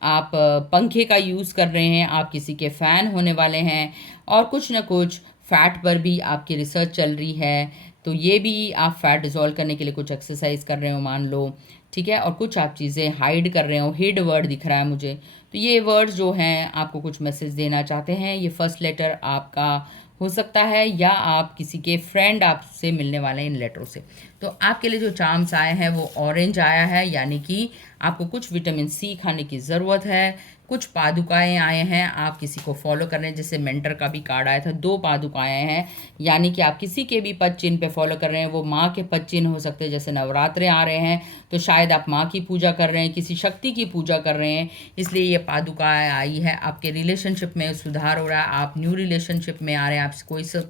आप पंखे का यूज़ कर रहे हैं, आप किसी के फ़ैन होने वाले हैं और कुछ ना कुछ फैट पर भी आपकी रिसर्च चल रही है। तो ये भी आप फैट डिज़ोल्व करने के लिए कुछ एक्सरसाइज कर रहे हो मान लो, ठीक है। और कुछ आप चीज़ें हाइड कर रहे हो, हिड वर्ड दिख रहा है मुझे। तो ये वर्ड जो हैं आपको कुछ मैसेज देना चाहते हैं। ये फर्स्ट लेटर आपका हो सकता है या आप किसी के फ्रेंड आपसे मिलने वाले हैं इन लेटरों से। तो आपके लिए जो चार्म्स आए हैं वो ऑरेंज आया है, यानी कि आपको कुछ विटामिन सी खाने की ज़रूरत है। कुछ पादुकाएं आए हैं, आप किसी को फॉलो कर रहे हैं, जैसे मेंटर का भी कार्ड आया था, 2 पादुकाएं हैं, यानी कि आप किसी के भी पद चिन्ह पे फॉलो कर रहे हैं। वो माँ के पद चिन्ह हो सकते हैं, जैसे नवरात्रे आ रहे हैं तो शायद आप माँ की पूजा कर रहे हैं, किसी शक्ति की पूजा कर रहे हैं, इसलिए ये पादुकाएं आई है। आपके रिलेशनशिप में सुधार हो रहा है, आप न्यू रिलेशनशिप में आ रहे हैं, आप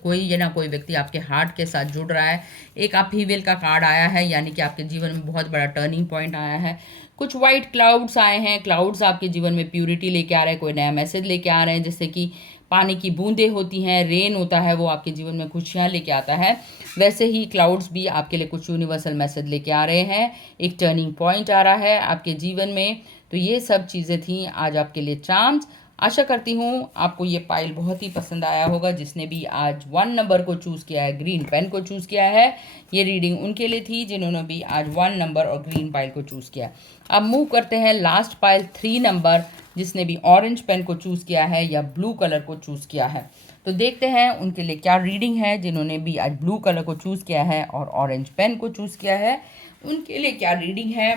कोई ये ना कोई व्यक्ति आपके हार्ट के साथ जुड़ रहा है। एक आप फीमेल का कार्ड आया है, यानी कि आपके जीवन में बहुत बड़ा टर्निंग पॉइंट आया है। कुछ वाइट क्लाउड्स आए हैं, क्लाउड्स आपके जीवन में प्यूरिटी लेके आ रहे हैं, कोई नया मैसेज लेके आ रहे हैं, जैसे कि पानी की बूंदें होती हैं, रेन होता है, वो आपके जीवन में खुशियाँ लेके आता है। वैसे ही क्लाउड्स भी आपके लिए कुछ यूनिवर्सल मैसेज लेके आ रहे हैं, एक टर्निंग पॉइंट आ रहा है आपके जीवन में। तो ये सब चीज़ें थी आज आपके लिए चार्म्स। आशा करती हूँ आपको ये पाइल बहुत ही पसंद आया होगा। जिसने भी आज 1 नंबर को चूज़ किया है, ग्रीन पेन को चूज़ किया है, ये रीडिंग उनके लिए थी जिन्होंने भी आज 1 नंबर और ग्रीन पाइल को चूज़ किया। अब मूव करते हैं लास्ट पाइल 3 नंबर, जिसने भी ऑरेंज पेन को चूज़ किया है या ब्लू कलर को चूज़ किया है। तो देखते हैं उनके लिए क्या रीडिंग है। जिन्होंने भी आज ब्लू कलर को चूज़ किया है और ऑरेंज पेन को चूज़ किया है, उनके लिए क्या रीडिंग है।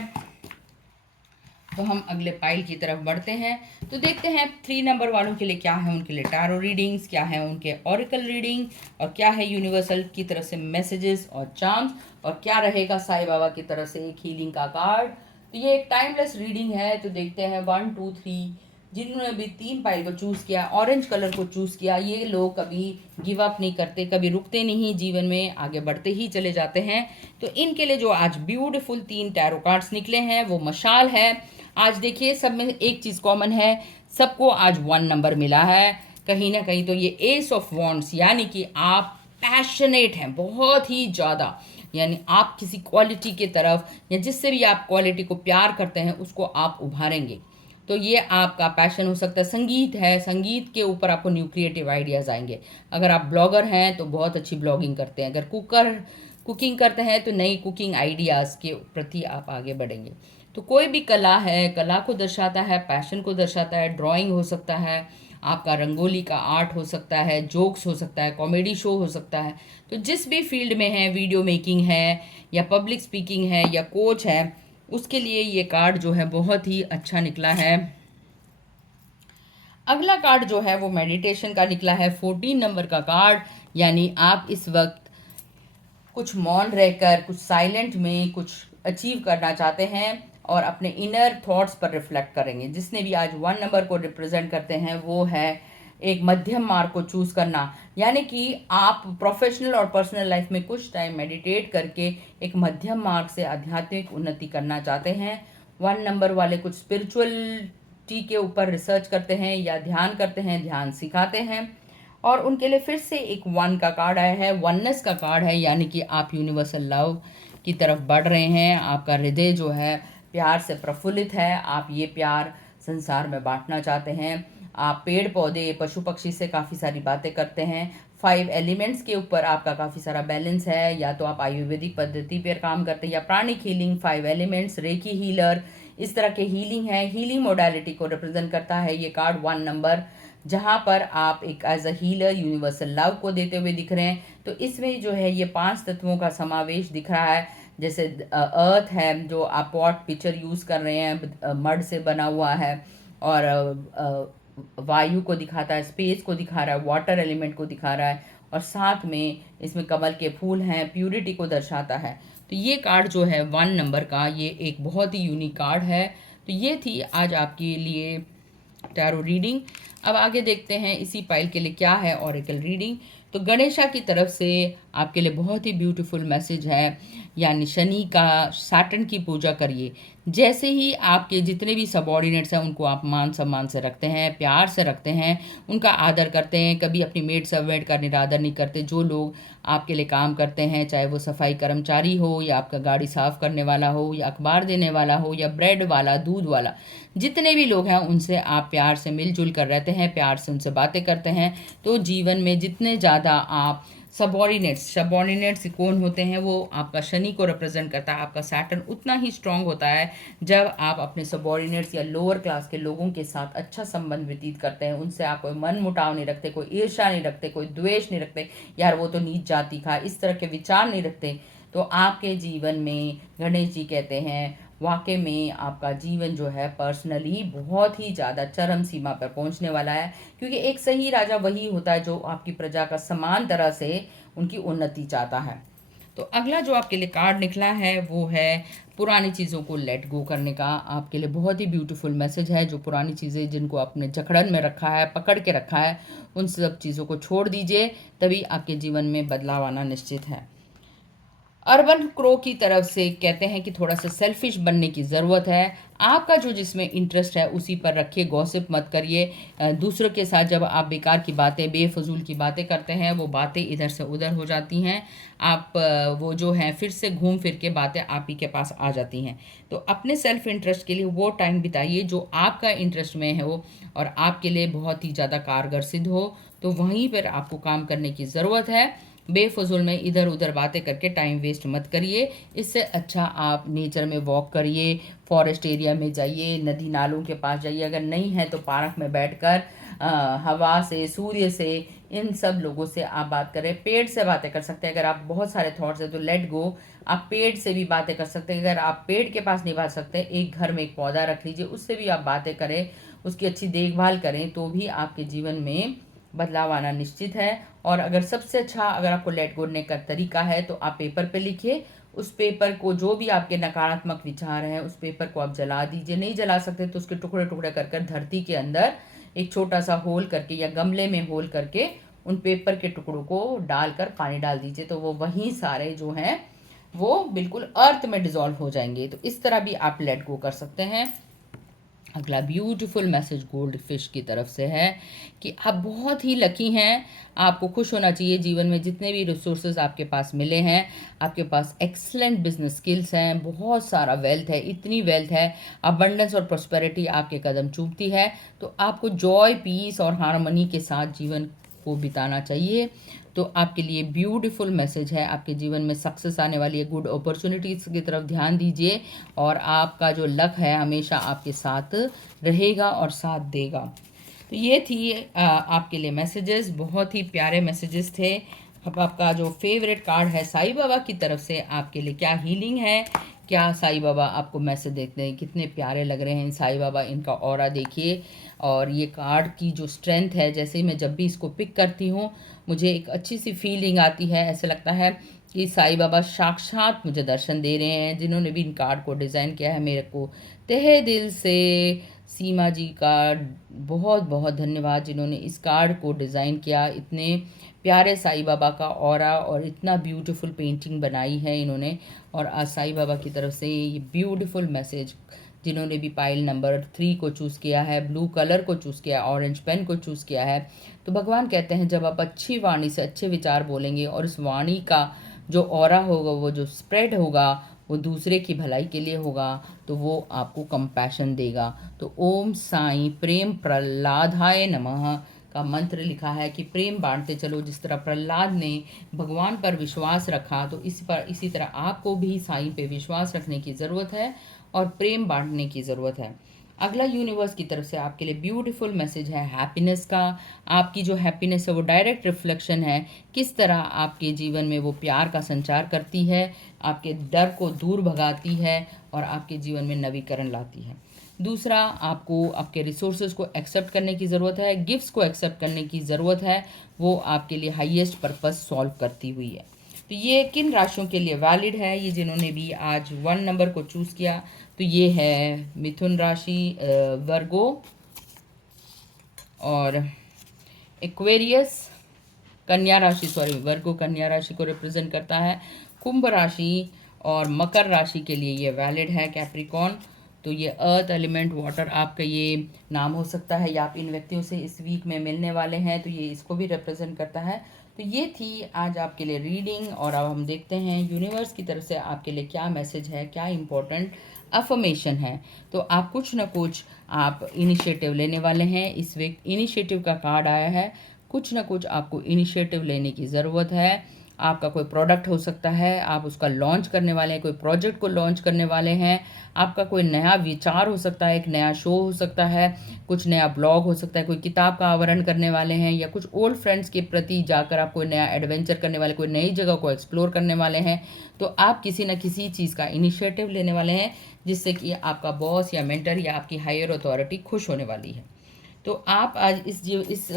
तो हम अगले पाइल की तरफ बढ़ते हैं। तो देखते हैं 3 नंबर वालों के लिए क्या है, उनके लिए टैरो रीडिंग्स क्या है, उनके ऑरिकल रीडिंग, और क्या है यूनिवर्सल की तरफ से मैसेजेस और चार्म्स, और क्या रहेगा साईं बाबा की तरफ से एक हीलिंग का कार्ड। तो ये एक टाइमलेस रीडिंग है। तो देखते हैं 1 2 3 जिन्होंने भी 3 पाइल को चूज़ किया, ऑरेंज कलर को चूज़ किया, ये लोग कभी गिव अप नहीं करते, कभी रुकते नहीं, जीवन में आगे बढ़ते ही चले जाते हैं। तो इनके लिए जो आज ब्यूटीफुल 3 टैरो कार्ड्स निकले हैं वो मशाल है। आज देखिए सब में एक चीज़ कॉमन है, सबको आज 1 नंबर मिला है कहीं ना कहीं। तो ये एस ऑफ वॉन्ड्स, यानी कि आप पैशनेट हैं बहुत ही ज़्यादा, यानी आप किसी क्वालिटी के तरफ या जिससे भी आप क्वालिटी को प्यार करते हैं उसको आप उभारेंगे। तो ये आपका पैशन हो सकता है। संगीत है, संगीत के ऊपर आपको न्यू क्रिएटिव आइडियाज़ आएंगे। अगर आप ब्लॉगर हैं तो बहुत अच्छी ब्लॉगिंग करते हैं, अगर कुकिंग करते हैं तो नई कुकिंग आइडियाज़ के प्रति आप आगे बढ़ेंगे। तो कोई भी कला है, कला को दर्शाता है, पैशन को दर्शाता है। ड्राइंग हो सकता है, आपका रंगोली का आर्ट हो सकता है, जोक्स हो सकता है, कॉमेडी शो हो सकता है। तो जिस भी फील्ड में है, वीडियो मेकिंग है या पब्लिक स्पीकिंग है या कोच है, उसके लिए ये कार्ड जो है बहुत ही अच्छा निकला है। अगला कार्ड जो है वो मेडिटेशन का निकला है, 14 नंबर का कार्ड, यानी आप इस वक्त कुछ मौन रहकर, कुछ साइलेंट में कुछ अचीव करना चाहते हैं और अपने इनर थॉट्स पर रिफ्लेक्ट करेंगे। जिसने भी आज 1 नंबर को रिप्रेजेंट करते हैं वो है एक मध्यम मार्ग को चूज़ करना, यानी कि आप प्रोफेशनल और पर्सनल लाइफ में कुछ टाइम मेडिटेट करके एक मध्यम मार्ग से आध्यात्मिक उन्नति करना चाहते हैं। 1 नंबर वाले कुछ स्पिरिचुअलिटी के ऊपर रिसर्च करते हैं या ध्यान करते हैं, ध्यान सिखाते हैं, और उनके लिए फिर से एक 1 का कार्ड आया है, वननेस का कार्ड है, यानी कि आप यूनिवर्सल लव की तरफ बढ़ रहे हैं। आपका हृदय जो है प्यार से प्रफुल्लित है, आप ये प्यार संसार में बांटना चाहते हैं। आप पेड़ पौधे पशु पक्षी से काफ़ी सारी बातें करते हैं। 5 एलिमेंट्स के ऊपर आपका काफ़ी सारा बैलेंस है, या तो आप आयुर्वेदिक पद्धति पर काम करते हैं या pranic healing, 5 elements, recce healer, इस तरह के हीलिंग है। हीलिंग मोडालिटी को रिप्रेजेंट करता है ये कार्ड 1 नंबर, जहाँ पर आप एक as a healer universal love को देते हुए दिख रहे हैं। तो इसमें जो है ये 5 तत्वों का समावेश दिख रहा है, जैसे अर्थ है जो आप पॉट पिक्चर यूज़ कर रहे हैं, मड से बना हुआ है, और वायु को दिखाता है, स्पेस को दिखा रहा है, वाटर एलिमेंट को दिखा रहा है, और साथ में इसमें कमल के फूल हैं, प्यूरिटी को दर्शाता है। तो ये कार्ड जो है 1 नंबर का, ये एक बहुत ही यूनिक कार्ड है। तो ये थी आज आपके लिए टैरो रीडिंग। अब आगे देखते हैं इसी पाइल के लिए क्या है ऑरेकल रीडिंग। तो गणेशा की तरफ से आपके लिए बहुत ही ब्यूटीफुल मैसेज है, यानी शनि का सैटर्न की पूजा करिए। जैसे ही आपके जितने भी सबॉर्डिनेट्स हैं उनको आप मान सम्मान से रखते हैं, प्यार से रखते हैं, उनका आदर करते हैं, कभी अपनी मेड सर्वेंट का निरादर नहीं करते। जो लोग आपके लिए काम करते हैं, चाहे वो सफाई कर्मचारी हो या आपका गाड़ी साफ करने वाला हो या अखबार देने वाला हो या ब्रेड वाला, दूध वाला, जितने भी लोग हैं उनसे आप प्यार से मिलजुल कर रहते हैं, प्यार से उनसे बातें करते हैं। तो जीवन में जितने ज़्यादा आप सबॉर्डिनेट्स कौन होते हैं, वो आपका शनि को रिप्रेजेंट करता है। आपका सैटर्न उतना ही स्ट्रांग होता है जब आप अपने सबॉर्डिनेट्स या लोअर क्लास के लोगों के साथ अच्छा संबंध व्यतीत करते हैं। उनसे आप कोई मन मुटाव नहीं रखते, कोई ईर्ष्या नहीं रखते, कोई द्वेष नहीं रखते, यार वो तो नीच जाति का, इस तरह के विचार नहीं रखते। तो आपके जीवन में गणेश जी कहते हैं वाकई में आपका जीवन जो है पर्सनली बहुत ही ज़्यादा चरम सीमा पर पहुंचने वाला है, क्योंकि एक सही राजा वही होता है जो आपकी प्रजा का समान तरह से उनकी उन्नति चाहता है। तो अगला जो आपके लिए कार्ड निकला है वो है पुरानी चीज़ों को लेट गो करने का। आपके लिए बहुत ही ब्यूटीफुल मैसेज है। जो पुरानी चीज़ें जिनको आपने जकड़न में रखा है, पकड़ के रखा है, उन सब चीज़ों को छोड़ दीजिए, तभी आपके जीवन में बदलाव आना निश्चित है। अर्बन क्रो की तरफ से कहते हैं कि थोड़ा सा सेल्फिश बनने की ज़रूरत है। आपका जो जिसमें इंटरेस्ट है उसी पर रखिए, गॉसिप मत करिए। दूसरों के साथ जब आप बेकार की बातें, बेफजूल की बातें करते हैं, वो बातें इधर से उधर हो जाती हैं। आप वो जो हैं फिर से घूम फिर के बातें आप ही के पास आ जाती हैं। तो अपने सेल्फ इंटरेस्ट के लिए वो टाइम बिताइए जो आपका इंटरेस्ट में है वो, और आपके लिए बहुत ही ज़्यादा कारगर सिद्ध हो। तो वहीं पर आपको काम करने की ज़रूरत है। बेफजूल में इधर उधर बातें करके टाइम वेस्ट मत करिए। इससे अच्छा आप नेचर में वॉक करिए, फॉरेस्ट एरिया में जाइए, नदी नालों के पास जाइए, अगर नहीं है तो पार्क में बैठकर हवा से, सूर्य से, इन सब लोगों से आप बात करें। पेड़ से बातें कर सकते हैं। अगर आप बहुत सारे थॉट्स है तो लेट गो, आप पेड़ से भी बातें कर सकते हैं। अगर आप पेड़ के पास नहीं बात सकते, एक घर में एक पौधा रख लीजिए, उससे भी आप बातें करें, उसकी अच्छी देखभाल करें, तो भी आपके जीवन में बदलाव आना निश्चित है। और अगर सबसे अच्छा अगर आपको लेट गो करने का तरीका है तो आप पेपर पे लिखिए। उस पेपर को, जो भी आपके नकारात्मक विचार हैं, उस पेपर को आप जला दीजिए। नहीं जला सकते तो उसके टुकड़े टुकड़े कर धरती के अंदर एक छोटा सा होल करके या गमले में होल करके उन पेपर के टुकड़ों को डालकर पानी डाल दीजिए। तो वो वहीं सारे जो हैं वो बिल्कुल अर्थ में डिजॉल्व हो जाएंगे। तो इस तरह भी आप लेट गो कर सकते हैं। अगला ब्यूटीफुल मैसेज गोल्ड फिश की तरफ से है कि आप बहुत ही लकी हैं। आपको खुश होना चाहिए। जीवन में जितने भी रिसोर्सेज आपके पास मिले हैं, आपके पास एक्सलेंट बिजनेस स्किल्स हैं, बहुत सारा वेल्थ है, इतनी वेल्थ है, अबंडेंस और प्रॉस्पेरिटी आपके कदम चूमती है। तो आपको जॉय, पीस और हार्मनी के साथ जीवन को बिताना चाहिए। तो आपके लिए ब्यूटीफुल मैसेज है। आपके जीवन में सक्सेस आने वाली है, गुड अपॉर्चुनिटीज़ की तरफ ध्यान दीजिए, और आपका जो लक है हमेशा आपके साथ रहेगा और साथ देगा। तो ये थी आपके लिए मैसेजेस, बहुत ही प्यारे मैसेजेस थे। अब आपका जो फेवरेट कार्ड है साईं बाबा की तरफ से आपके लिए क्या हीलिंग है, क्या साईं बाबा आपको मैसेज देते हैं, कितने प्यारे लग रहे हैं साईं बाबा, इनका ऑरा देखिए। और ये कार्ड की जो स्ट्रेंथ है, जैसे ही मैं जब भी इसको पिक करती हूँ मुझे एक अच्छी सी फीलिंग आती है। ऐसे लगता है कि साईं बाबा साक्षात मुझे दर्शन दे रहे हैं। जिन्होंने भी इन कार्ड को डिज़ाइन किया है, मेरे को तहे दिल से सीमा जी का बहुत बहुत धन्यवाद, जिन्होंने इस कार्ड को डिज़ाइन किया। इतने प्यारे साईं बाबा का ऑरा और इतना ब्यूटीफुल पेंटिंग बनाई है इन्होंने। और आज साईं बाबा की तरफ से ये ब्यूटीफुल मैसेज, जिन्होंने भी पाइल नंबर 3 को चूज़ किया है, ब्लू कलर को चूज़ किया है, ऑरेंज पेन को चूज़ किया है, तो भगवान कहते हैं जब आप अच्छी वाणी से अच्छे विचार बोलेंगे और इस वाणी का जो ऑरा होगा, वो जो स्प्रेड होगा, वो दूसरे की भलाई के लिए होगा, तो वो आपको कंपैशन देगा। तो ओम साईं प्रेम प्रहलादाय नमः का मंत्र लिखा है कि प्रेम बांटते चलो। जिस तरह प्रहलाद ने भगवान पर विश्वास रखा, तो इसी तरह आपको भी साईं पे विश्वास रखने की ज़रूरत है और प्रेम बांटने की ज़रूरत है। अगला यूनिवर्स की तरफ से आपके लिए ब्यूटीफुल मैसेज है हैप्पीनेस का। आपकी जो हैप्पीनेस है वो डायरेक्ट रिफ्लेक्शन है किस तरह आपके जीवन में वो प्यार का संचार करती है, आपके डर को दूर भगाती है और आपके जीवन में नवीकरण लाती है। दूसरा, आपको आपके रिसोर्सेज को एक्सेप्ट करने की ज़रूरत है, गिफ्ट्स को एक्सेप्ट करने की ज़रूरत है। वो आपके लिए हाईएस्ट पर्पस सॉल्व करती हुई है। तो ये किन राशियों के लिए वैलिड है, ये जिन्होंने भी आज 1 नंबर को चूज़ किया, तो ये है मिथुन राशि, वर्गो और एक्वेरियस कन्या राशि, सॉरी वर्गो कन्या राशि को रिप्रेजेंट करता है। कुंभ राशि और मकर राशि के लिए ये वैलिड है। कैप्रिकॉन, तो ये अर्थ एलिमेंट वाटर आपका ये नाम हो सकता है या आप इन व्यक्तियों से इस वीक में मिलने वाले हैं, तो ये इसको भी रिप्रेजेंट करता है। तो ये थी आज आपके लिए रीडिंग, और अब हम देखते हैं यूनिवर्स की तरफ से आपके लिए क्या मैसेज है, क्या इम्पोर्टेंट अफर्मेशन है। तो आप कुछ ना कुछ आप इनिशिएटिव लेने वाले हैं इस वीक। इनिशिएटिव का कार्ड आया है, कुछ ना कुछ आपको इनिशिएटिव लेने की ज़रूरत है। आपका कोई प्रोडक्ट हो सकता है, आप उसका लॉन्च करने वाले हैं, कोई प्रोजेक्ट को लॉन्च करने वाले हैं, आपका कोई नया विचार हो सकता है, एक नया शो हो सकता है, कुछ नया ब्लॉग हो सकता है, कोई किताब का आवरण करने वाले हैं, या कुछ ओल्ड फ्रेंड्स के प्रति जाकर आप कोई नया एडवेंचर करने वाले, कोई नई जगह को एक्सप्लोर करने वाले हैं। तो आप किसी न किसी चीज़ का इनिशिएटिव लेने वाले हैं जिससे कि आपका बॉस या मेंटर या आपकी हायर अथॉरिटी खुश होने वाली है। तो आप आज इस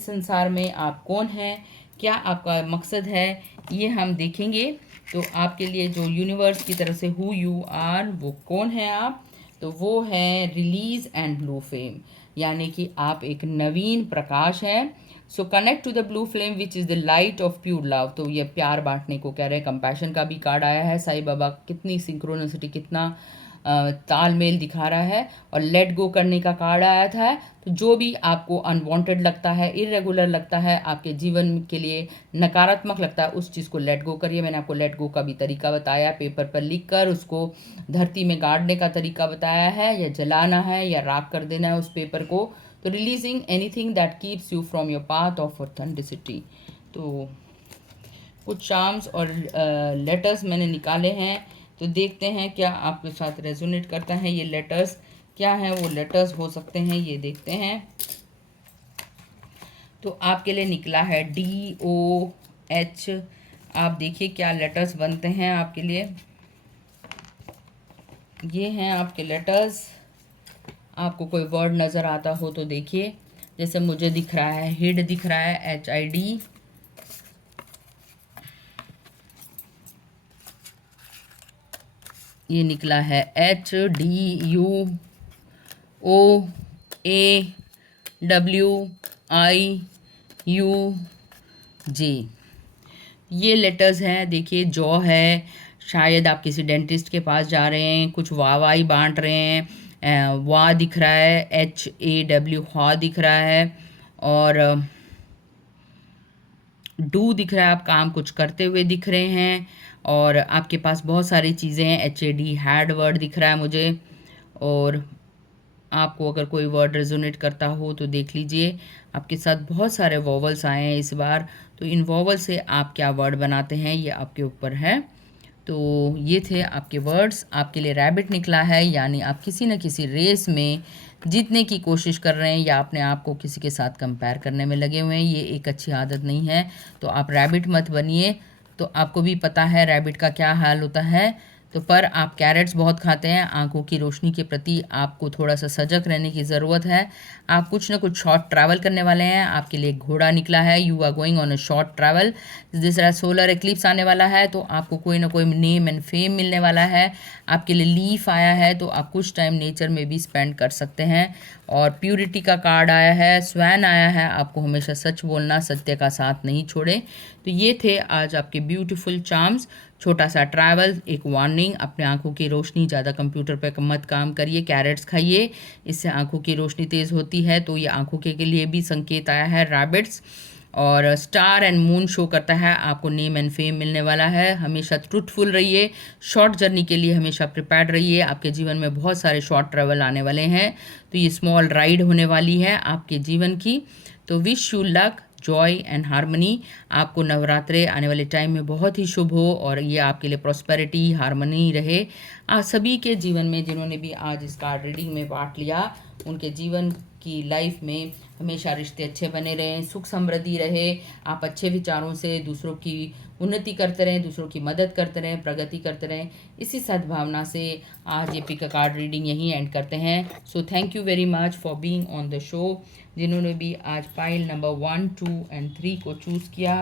संसार में आप कौन हैं, क्या आपका मकसद है, ये हम देखेंगे। तो आपके लिए जो यूनिवर्स की तरफ से हु यू आर, वो कौन है आप, तो वो है रिलीज एंड ब्लू फ्लेम, यानी कि आप एक नवीन प्रकाश हैं। So connect to the blue flame which is the light of pure love. तो ये प्यार बांटने को कह रहे हैं। कंपैशन का भी कार्ड आया है। साईं बाबा कितनी सिंक्रोनिसिटी, कितना तालमेल दिखा रहा है। और लेट गो करने का कार्ड आया था। तो जो भी आपको अनवांटेड लगता है, इरेगुलर लगता है, आपके जीवन के लिए नकारात्मक लगता है, उस चीज़ को लेट गो करिए। मैंने आपको लेट गो का भी तरीका बताया, पेपर पर लिख कर उसको धरती में गाड़ने का तरीका बताया है, या जलाना है या राख कर देना है उस पेपर को। तो releasing anything that keeps you from your path of authenticity. तो कुछ चार्म्स और लेटर्स मैंने निकाले हैं, तो देखते हैं क्या आपके साथ रेजोनेट करता है। ये लेटर्स क्या हैं, वो लेटर्स हो सकते हैं, ये देखते हैं। तो आपके लिए निकला है DOH। आप देखिए क्या लेटर्स बनते हैं आपके लिए। ये हैं आपके लेटर्स। आपको कोई वर्ड नज़र आता हो तो देखिए, जैसे मुझे दिख रहा है हिड दिख रहा है, HID। ये निकला है HDUOAWIUJ। ये लेटर्स हैं। देखिए जॉ है, शायद आप किसी डेंटिस्ट के पास जा रहे हैं, कुछ वाई बांट रहे हैं। वाह दिख रहा है, HAW हा दिख रहा है, और डू दिख रहा है, आप काम कुछ करते हुए दिख रहे हैं, और आपके पास बहुत सारी चीज़ें हैं। HAD हैड वर्ड दिख रहा है मुझे। और आपको अगर कोई वर्ड रेजोनेट करता हो तो देख लीजिए, आपके साथ बहुत सारे वॉवल्स आए हैं इस बार। तो इन वॉवल से आप क्या वर्ड बनाते हैं ये आपके ऊपर है। तो ये थे आपके वर्ड्स। आपके लिए रैबिट निकला है, यानी आप किसी न किसी रेस में जीतने की कोशिश कर रहे हैं या अपने आप को किसी के साथ कंपेयर करने में लगे हुए हैं। ये एक अच्छी आदत नहीं है, तो आप रैबिट मत बनिए। तो आपको भी पता है रैबिट का क्या हाल होता है। तो पर आप कैरेट्स बहुत खाते हैं, आंखों की रोशनी के प्रति आपको थोड़ा सा सजग रहने की ज़रूरत है। आप कुछ ना कुछ शॉर्ट ट्रैवल करने वाले हैं। आपके लिए घोड़ा निकला है, you are going on a short travel. जिस तरह सोलर एक्लिप्स आने वाला है, तो आपको कोई ना कोई नेम एंड फेम मिलने वाला है। आपके लिए लीफ आया है, तो आप कुछ टाइम नेचर में भी स्पेंड कर सकते हैं। और प्यूरिटी का कार्ड आया है, स्वैन आया है, आपको हमेशा सच बोलना, सत्य का साथ नहीं छोड़े। तो ये थे आज आपके ब्यूटीफुल चार्म्स। छोटा सा ट्रैवल, एक वार्निंग, अपने आंखों की रोशनी ज़्यादा कंप्यूटर पे मत काम करिए। कैरेट्स खाइए, इससे आंखों की रोशनी तेज़ होती है। तो ये आंखों के लिए भी संकेत आया है रैबिट्स। और स्टार एंड मून शो करता है आपको नेम एंड फेम मिलने वाला है। हमेशा ट्रूथफुल रहिए, शॉर्ट जर्नी के लिए हमेशा प्रिपेयर्ड रहिए। आपके जीवन में बहुत सारे शॉर्ट ट्रैवल आने वाले हैं, तो ये स्मॉल राइड होने वाली है आपके जीवन की। तो wish you luck, Joy and harmony. आपको नवरात्रे आने वाले टाइम में बहुत ही शुभ हो, और ये आपके लिए प्रॉस्पेरिटी, हारमनी रहे। आज सभी के जीवन में, जिन्होंने भी आज इस कार्ड रीडिंग में पार्ट लिया, उनके जीवन की लाइफ में हमेशा रिश्ते अच्छे बने रहें, सुख समृद्धि रहे। आप अच्छे विचारों से दूसरों की उन्नति करते रहें, दूसरों की मदद करते रहें, प्रगति करते रहें। इसी सद्भावना से आज ये पिक अ कार्ड रीडिंग यहीं एंड करते हैं। So thank you very much for being on the show. जिन्होंने भी आज पाइल नंबर 1, 2 एंड 3 को चूज़ किया,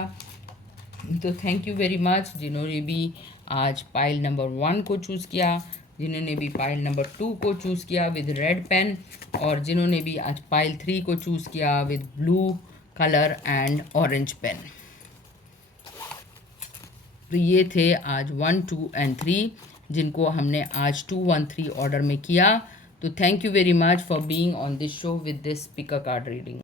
तो थैंक यू वेरी मच। जिन्होंने भी आज पाइल नंबर 1 को चूज़ किया, जिन्होंने भी पाइल नंबर 2 को चूज़ किया विद रेड पेन, और जिन्होंने भी आज पाइल 3 को चूज़ किया with blue colour and orange pen. तो ये थे आज 1, 2 एंड 3 जिनको हमने आज 2, 1, 3 ऑर्डर में किया। तो thank you very much for being on this show with this pick a card reading.